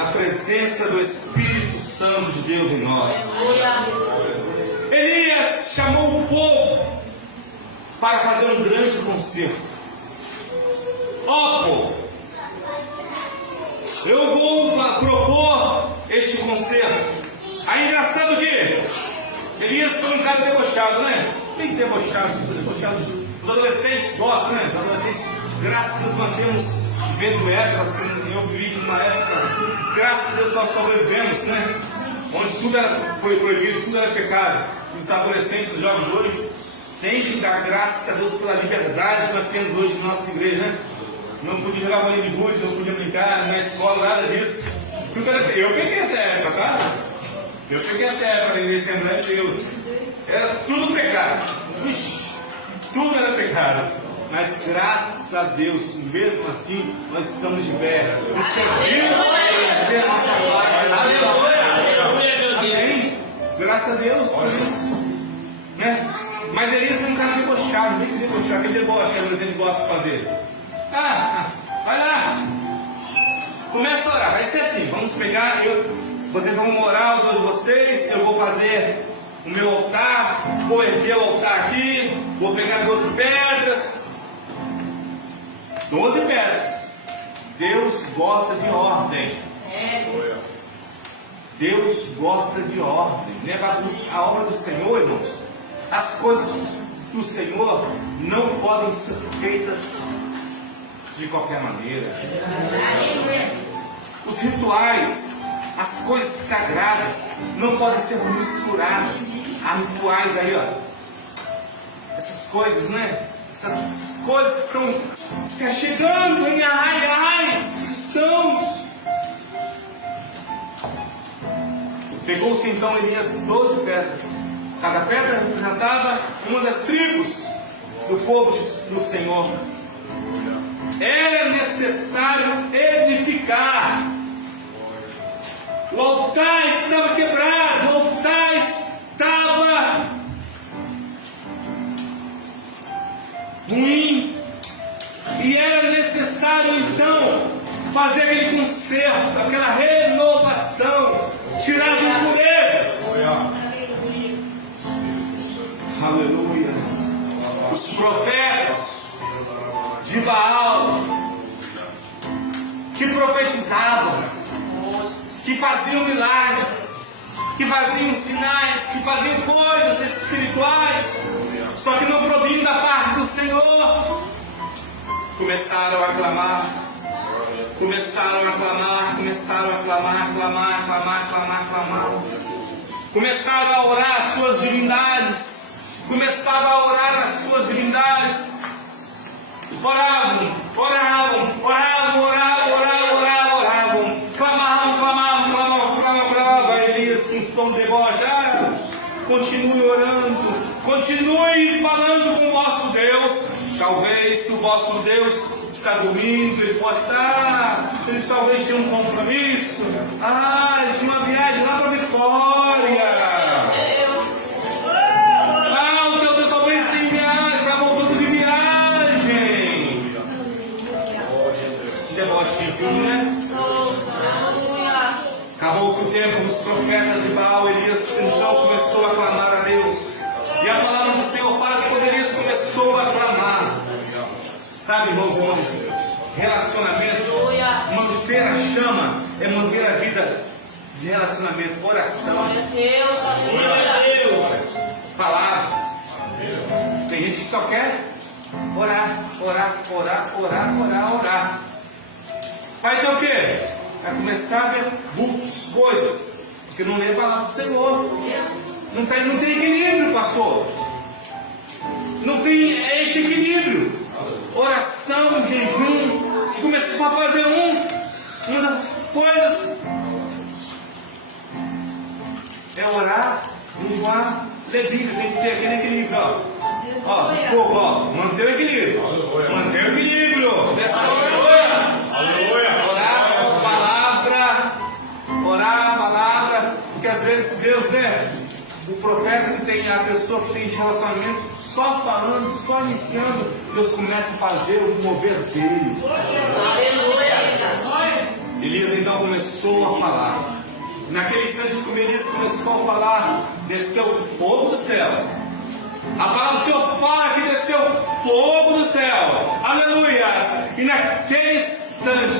a presença do Espírito Santo de Deus em nós. Elias chamou o povo para fazer um grande concerto. Ó povo, eu vou propor este concerto. Aí engraçado que Elias foi um cara debochado, Bem debochado. Os adolescentes gostam, Os adolescentes, graças a Deus, nós temos vivendo épocas, eu vivi numa época, graças a Deus nós sobrevivemos, Onde tudo era proibido, tudo era pecado. Os adolescentes, os jovens hoje, têm que dar graças a Deus pela liberdade que nós temos hoje na nossa igreja, Não podia jogar bolinha de gude, não podia brincar na escola, nada disso. Tudo era... Eu peguei essa época, tá? Eu peguei essa época da igreja Assembleia de Deus. Era tudo pecado. Ixi, tudo era pecado. Mas graças a Deus, mesmo assim, nós estamos de pé. O servindo a nossa paz. Aleluia. Amém. Graças a Deus por isso. Mas Elias é um cara debochado, bem debochado, aquele deboche que às vezes ele gosta de fazer. Vai lá, começa a orar, vai ser assim, vamos pegar, vocês vão orar, os dois de vocês, eu vou fazer o meu altar, vou erguer o altar aqui, vou pegar 12 pedras. 12 pedras. Deus gosta de ordem. Deus gosta de ordem. A obra do Senhor, irmãos, as coisas do Senhor não podem ser feitas de qualquer maneira. Os rituais, as coisas sagradas não podem ser misturadas. Há rituais aí, ó. Essas coisas, né? Essas coisas estão se achegando em arraiais cristãos. Pegou-se então Elias 12 pedras. Cada pedra representava uma das tribos do povo do Senhor. Era necessário edificar. O altar estava quebrado, o altar estava ruim. E era necessário então fazer aquele conserto, aquela renovação, tirar as impurezas. Aleluias. Os profetas de Baal que profetizavam, que faziam milagres, que faziam sinais, que faziam coisas espirituais, só que não provinham da parte do Senhor, começaram a clamar. Começaram a clamar. Começaram a orar as suas divindades. Oravam. Clamavam. Elias, em tom de deboche, continue orando, continue falando com o vosso Deus. Talvez, se o vosso Deus está dormindo, ele possa estar, ele talvez tenha um compromisso. Ele tinha uma viagem lá para Vitória. O teu Deus talvez tem viagem, está voltando de viagem. Debochezinho, né? Acabou-se o tempo dos profetas de Baal. Elias então começou a clamar a Deus. E a palavra do Senhor fala que quando Elias começou a clamar, sabe, irmãos e irmãs, relacionamento, manter a chama é manter a vida de relacionamento, oração, palavra. Tem gente que só quer orar. Vai ter o quê? Vai começar a ver vultos, coisas, porque não lê a palavra do Senhor. Não tem equilíbrio, pastor. Não tem este equilíbrio. Oração, jejum. Se começar a fazer uma das coisas é orar, jejuar, ler Bíblia. Tem que ter aquele equilíbrio, fogo, manter o equilíbrio. Nessa hora, orar palavra, porque às vezes Deus, o profeta que tem, a pessoa que tem relacionamento, só falando, só iniciando, Deus começa a fazer o mover dele. Elias então começou a falar. Naquele instante que Elias começou a falar, desceu fogo do céu. A palavra do Senhor fala que desceu fogo do céu. Aleluias! E naquele instante,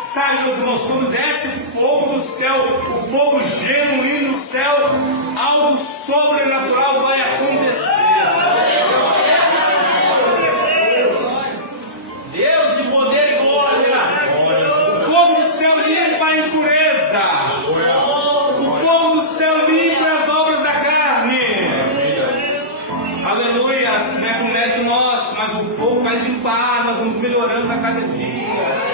sabe, meus irmãos, quando desce fogo do céu, o fogo genuíno do céu, algo sobrenatural vai acontecer. Deus de poder e glória. O fogo do céu limpa a impureza. O fogo do céu limpa as obras da carne. Aleluias, não é com mérito nosso, mas o fogo vai limpar, nós vamos melhorando a cada dia.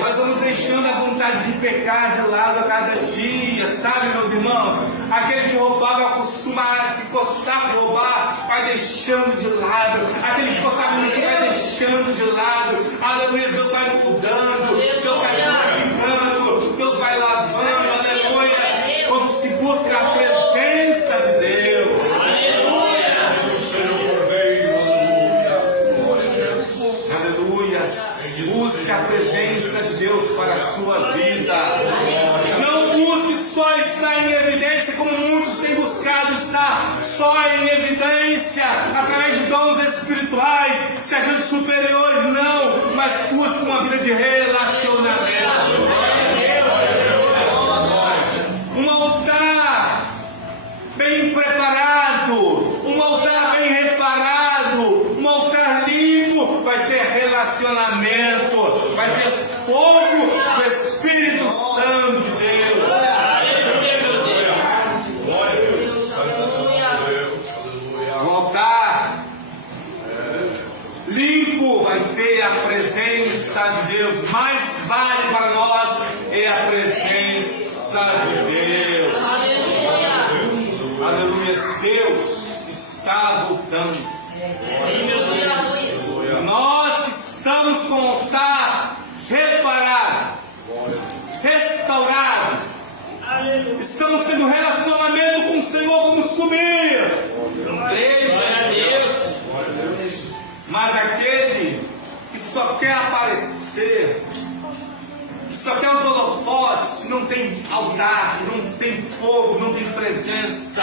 Nós vamos deixando a vontade de pecar de lado a cada dia, sabe, meus irmãos? Aquele que roubava, que gostava de roubar, vai deixando de lado. Aquele que gostava de mentir, vai deixando de lado. Aleluia, Deus vai mudando, Deus vai purificando, Deus vai lavando, aleluia. Quando se busca a presença de Deus. Aleluia. uma vida de relacionamento. Um altar bem preparado, um altar bem reparado, um altar limpo, vai ter relacionamento, vai ter fogo do Espírito Santo de Deus. O altar limpo vai ter a presença de Deus. Mais vale para nós é a presença de Deus. Aleluia. Deus está voltando. Nós estamos com o altar reparado, restaurado. Estamos tendo um relacionamento com o Senhor. Vamos subir. Glória a Deus. Mas aquele que só quer aparecer, que só quer os holofotes, não tem altar, não tem fogo, não tem presença.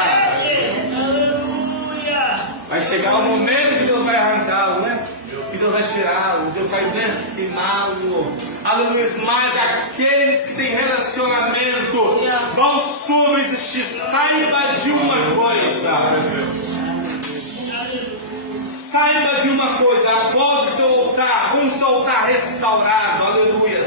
Vai chegar o momento que Deus vai arrancá-lo, né? Que Deus vai tirá-lo, Deus vai queimá-lo. Aleluia. Mas aqueles que têm relacionamento vão subsistir. Saiba de uma coisa. Saiba de uma coisa, após o seu altar, com o seu altar restaurado, aleluia,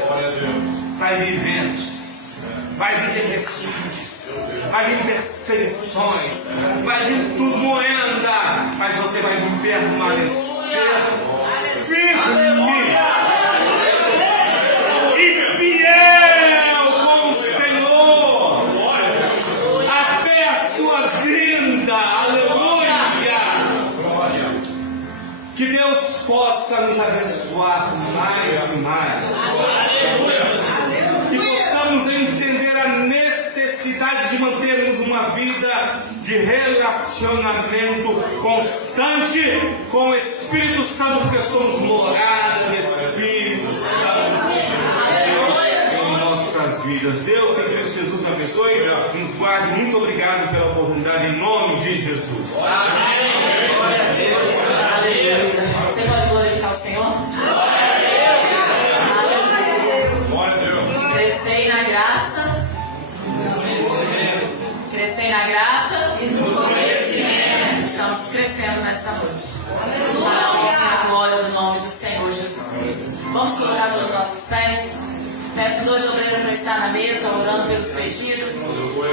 vai vir ventos, vai vir tempestades, vai vir perseguições, vai vir turmoenda, mas você vai permanecer firme e fiel com o Senhor até a sua vinda, aleluia. Que Deus possa nos abençoar mais e mais. Que possamos entender a necessidade de mantermos uma vida de relacionamento constante com o Espírito Santo, porque somos morada do Espírito Santo em nossas vidas. Deus, em Cristo Jesus, abençoe, nos guarde. Muito obrigado pela oportunidade, em nome de Jesus. Amém. Glória a Deus. Aleluia. Você pode glorificar o Senhor? Aleluia. Crescei na graça. Crescei na graça e no conhecimento. Estamos crescendo nessa noite. Para a honra e a glória do nome do Senhor Jesus Cristo. Vamos colocar os nossos pés. Peço 2 obreiros para estar na mesa, orando pelos pedidos.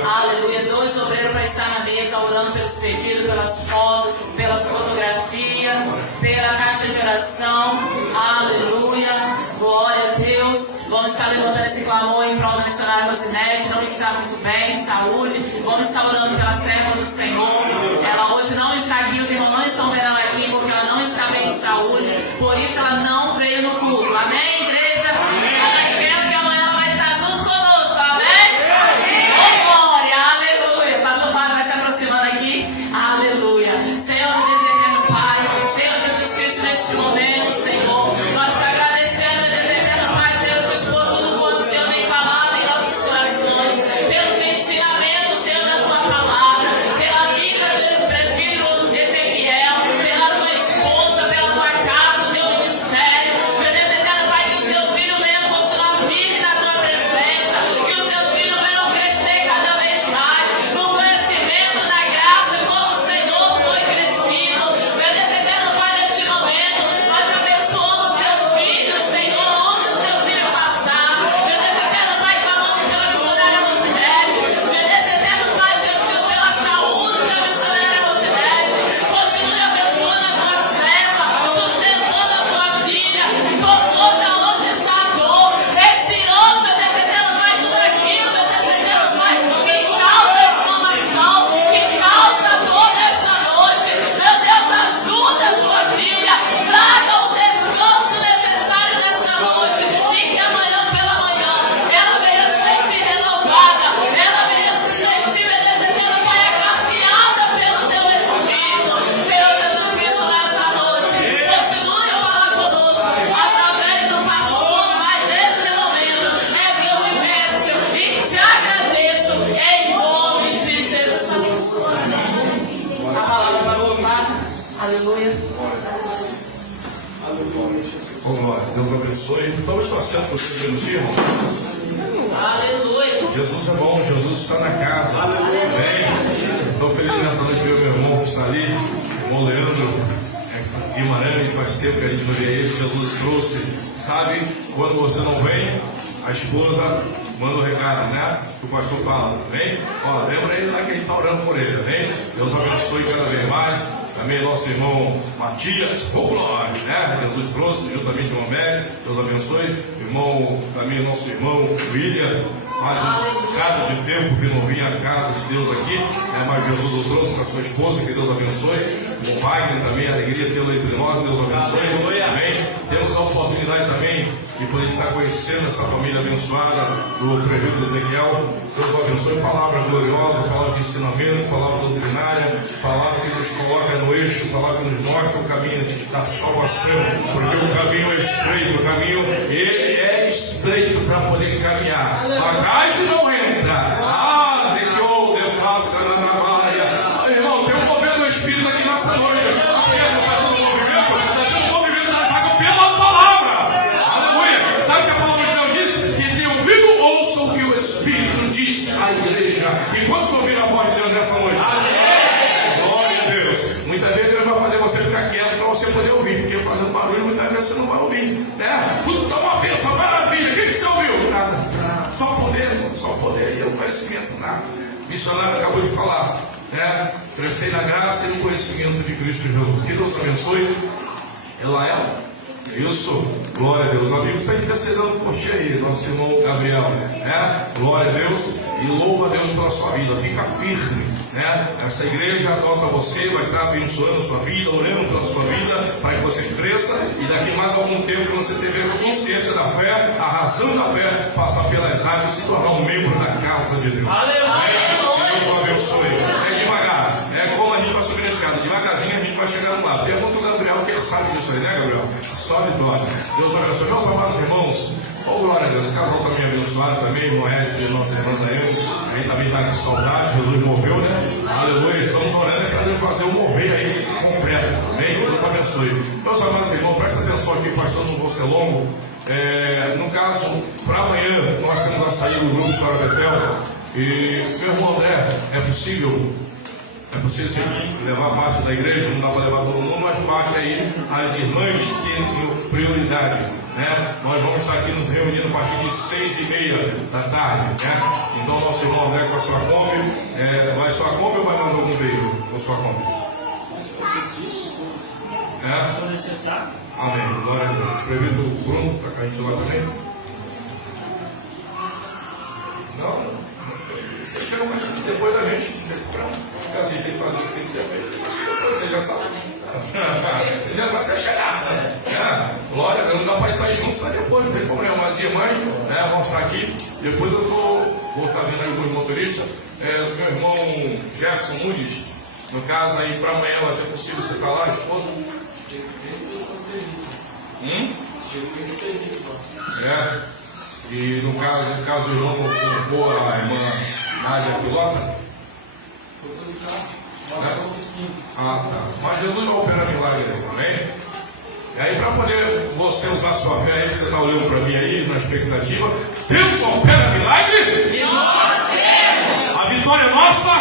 Aleluia. 2 obreiros para estar na mesa, orando pelos pedidos, pelas fotos, pelas fotografias, pela caixa de oração. Aleluia. Glória a Deus. Vamos estar levantando esse clamor em prol da missionária Rosinete. Não está muito bem, saúde. Vamos estar orando pela serva do Senhor. Ela hoje não está aqui, os irmãos não estão vendo ela aqui porque ela não está bem de saúde. Por isso ela não veio no culto. Amém, igreja? Ela espera que amanhã ela vai estar junto conosco. Amém? Oh, glória, aleluia. Pastor Fábio vai se aproximando aqui. Aleluia. Senhor, no Deus eterno Pai, Senhor Jesus Cristo, neste momento, Senhor, nós te agradecemos, Deus eterno Pai, Senhor Jesus, por tudo quanto o Senhor tem falado em nossos corações, pelos ensinamentos, Senhor, da tua palavra, pela vida do presbítero Ezequiel, pela tua esposa, pela tua casa, o teu ministério, meu Deus. Oh, glória. Deus abençoe. Toma sua senta por Deus no dia, irmão. Aleluia. Jesus é bom, Jesus está na casa. Amém. Estou feliz nessa noite de ver meu irmão que está ali, irmão Leandro Guimarães. Faz tempo que a gente não vê ele. Jesus trouxe. Sabe, quando você não vem, a esposa manda o recado, né? Que o pastor fala, amém? Ó, lembra aí lá que a gente está orando por ele, amém? Deus abençoe cada vez mais. Também nosso irmão Matias, oh glória, né? Jesus trouxe juntamente com o médico. Deus abençoe. Irmão, também nosso irmão William, faz um bocado de tempo que não vinha à casa de Deus aqui, né? Mas Jesus o trouxe com a sua esposa, que Deus abençoe. O Wagner também, alegria tê-lo entre nós, Deus abençoe. Amém. Temos a oportunidade também de poder estar conhecendo essa família abençoada do prefeito Ezequiel. Deus abençoe. Palavra gloriosa, palavra de ensinamento, palavra doutrinária, palavra que nos coloca no eixo, palavra que nos mostra o caminho da salvação, porque o caminho é estreito, o caminho ele é estreito para poder caminhar. Bagagem não entra. Ah, de que ou de faça na navalha. Irmão, tem um mover do Espírito aqui nessa noite. Está tendo um movimento da água pela palavra. Aleluia. Sabe o que a palavra de Deus diz? Que tem ouvido, ouça o que o Espírito diz à igreja. E quantos ouviram a voz de Deus nessa noite? Glória a Deus. Muitas vezes Deus vai fazer você ficar quieto para você poder ouvir, porque fazendo barulho muitas vezes você não vai ouvir, né? Tudo dá uma bênção, maravilha. O que você ouviu? Nada. Só poder e o conhecimento, nada. O missionário acabou de falar, né? Crescer na graça e no conhecimento de Cristo Jesus. Que Deus abençoe. Ela isso, glória a Deus. O amigo está intercedendo por ti aí, nosso irmão Gabriel, né? Glória a Deus e louva a Deus pela sua vida. Fica firme, né? Essa igreja adota você, vai estar abençoando a sua vida, orando pela sua vida, para que você cresça e daqui mais algum tempo que você tiver a consciência da fé, a razão da fé, passar pelas águas e se tornar um membro da casa de Deus. Aleluia! Que Deus o abençoe. É devagar, é como a gente vai subir a escada, devagarzinho a gente vai chegando lá. Pergunta o Gabriel, que ele sabe disso aí, né, Gabriel? Só vitória. Deus abençoe. Meus amados irmãos, oh glória a Deus, esse casal também abençoado, também, não é esse nossa irmã aí também está com saudade, Jesus moveu, né? Aleluia, estamos orando para Deus fazer o mover aí completo, amém? Deus abençoe. Meus amados irmãos, presta atenção aqui, pastor, não vou ser longo. No caso, para amanhã, nós temos a saída do grupo Senhora Betel, e meu irmão André, é possível sim, levar parte da igreja, não dá para levar todo mundo, mas parte aí as irmãs que têm prioridade, né? Nós vamos estar aqui nos reunindo a partir de 6:30 da tarde, né? Então nosso irmão André com a sua Kombi, vai sua Kombi ou vai mandar algum veículo com sua Kombi? Se for necessário. Amém, glória a Deus. Prevendo o Bruno para a gente lá também? Não. Você chega mais depois da gente, porque assim tem que fazer o que tem que ser feito. Depois você já sabe. Ele vai ser chegar. Glória, não dá para sair juntos, sai depois, não tem problema. Mas irmãs, vão estar aqui. Depois eu vou estar vendo aí os motoristas. Meu irmão Gerson Muniz, no caso aí, para amanhã vai ser possível você estar lá, a esposa? E no caso o irmão colocou a irmã Nádia pilota? Tá. Mas Jesus vai operar milagre aí, amém? E aí, para poder você usar sua fé aí, que você está olhando para mim aí, na expectativa, Deus opera milagre? E nós temos! A vitória é nossa?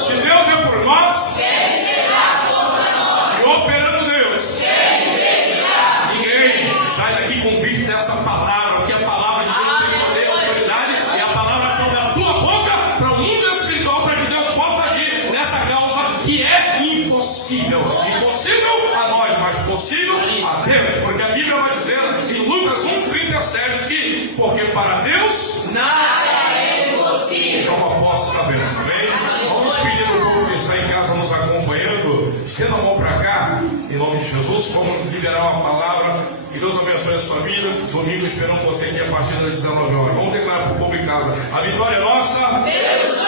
Se Deus é por nós, quem será contra nós? E operando Deus, quem impedirá? Ninguém. Sai daqui convicto dessa palavra, porque a palavra de Deus tem poder e autoridade, e a palavra sai da tua boca para o mundo espiritual, para que Deus possa agir nessa causa que é impossível. Impossível a nós, mas possível a Deus, porque a Bíblia vai dizer em Lucas 1:37 que, porque para Deus nada é impossível. Toma posse da bênção, amém? Vamos pedir ao povo que está em casa nos acompanhando, estenda a mão para cá, em nome de Jesus. Vamos liberar uma palavra. Que Deus abençoe a sua vida. Domingo esperamos você aqui a partir das 19 horas. Vamos declarar para o povo em casa: a vitória é nossa. Deus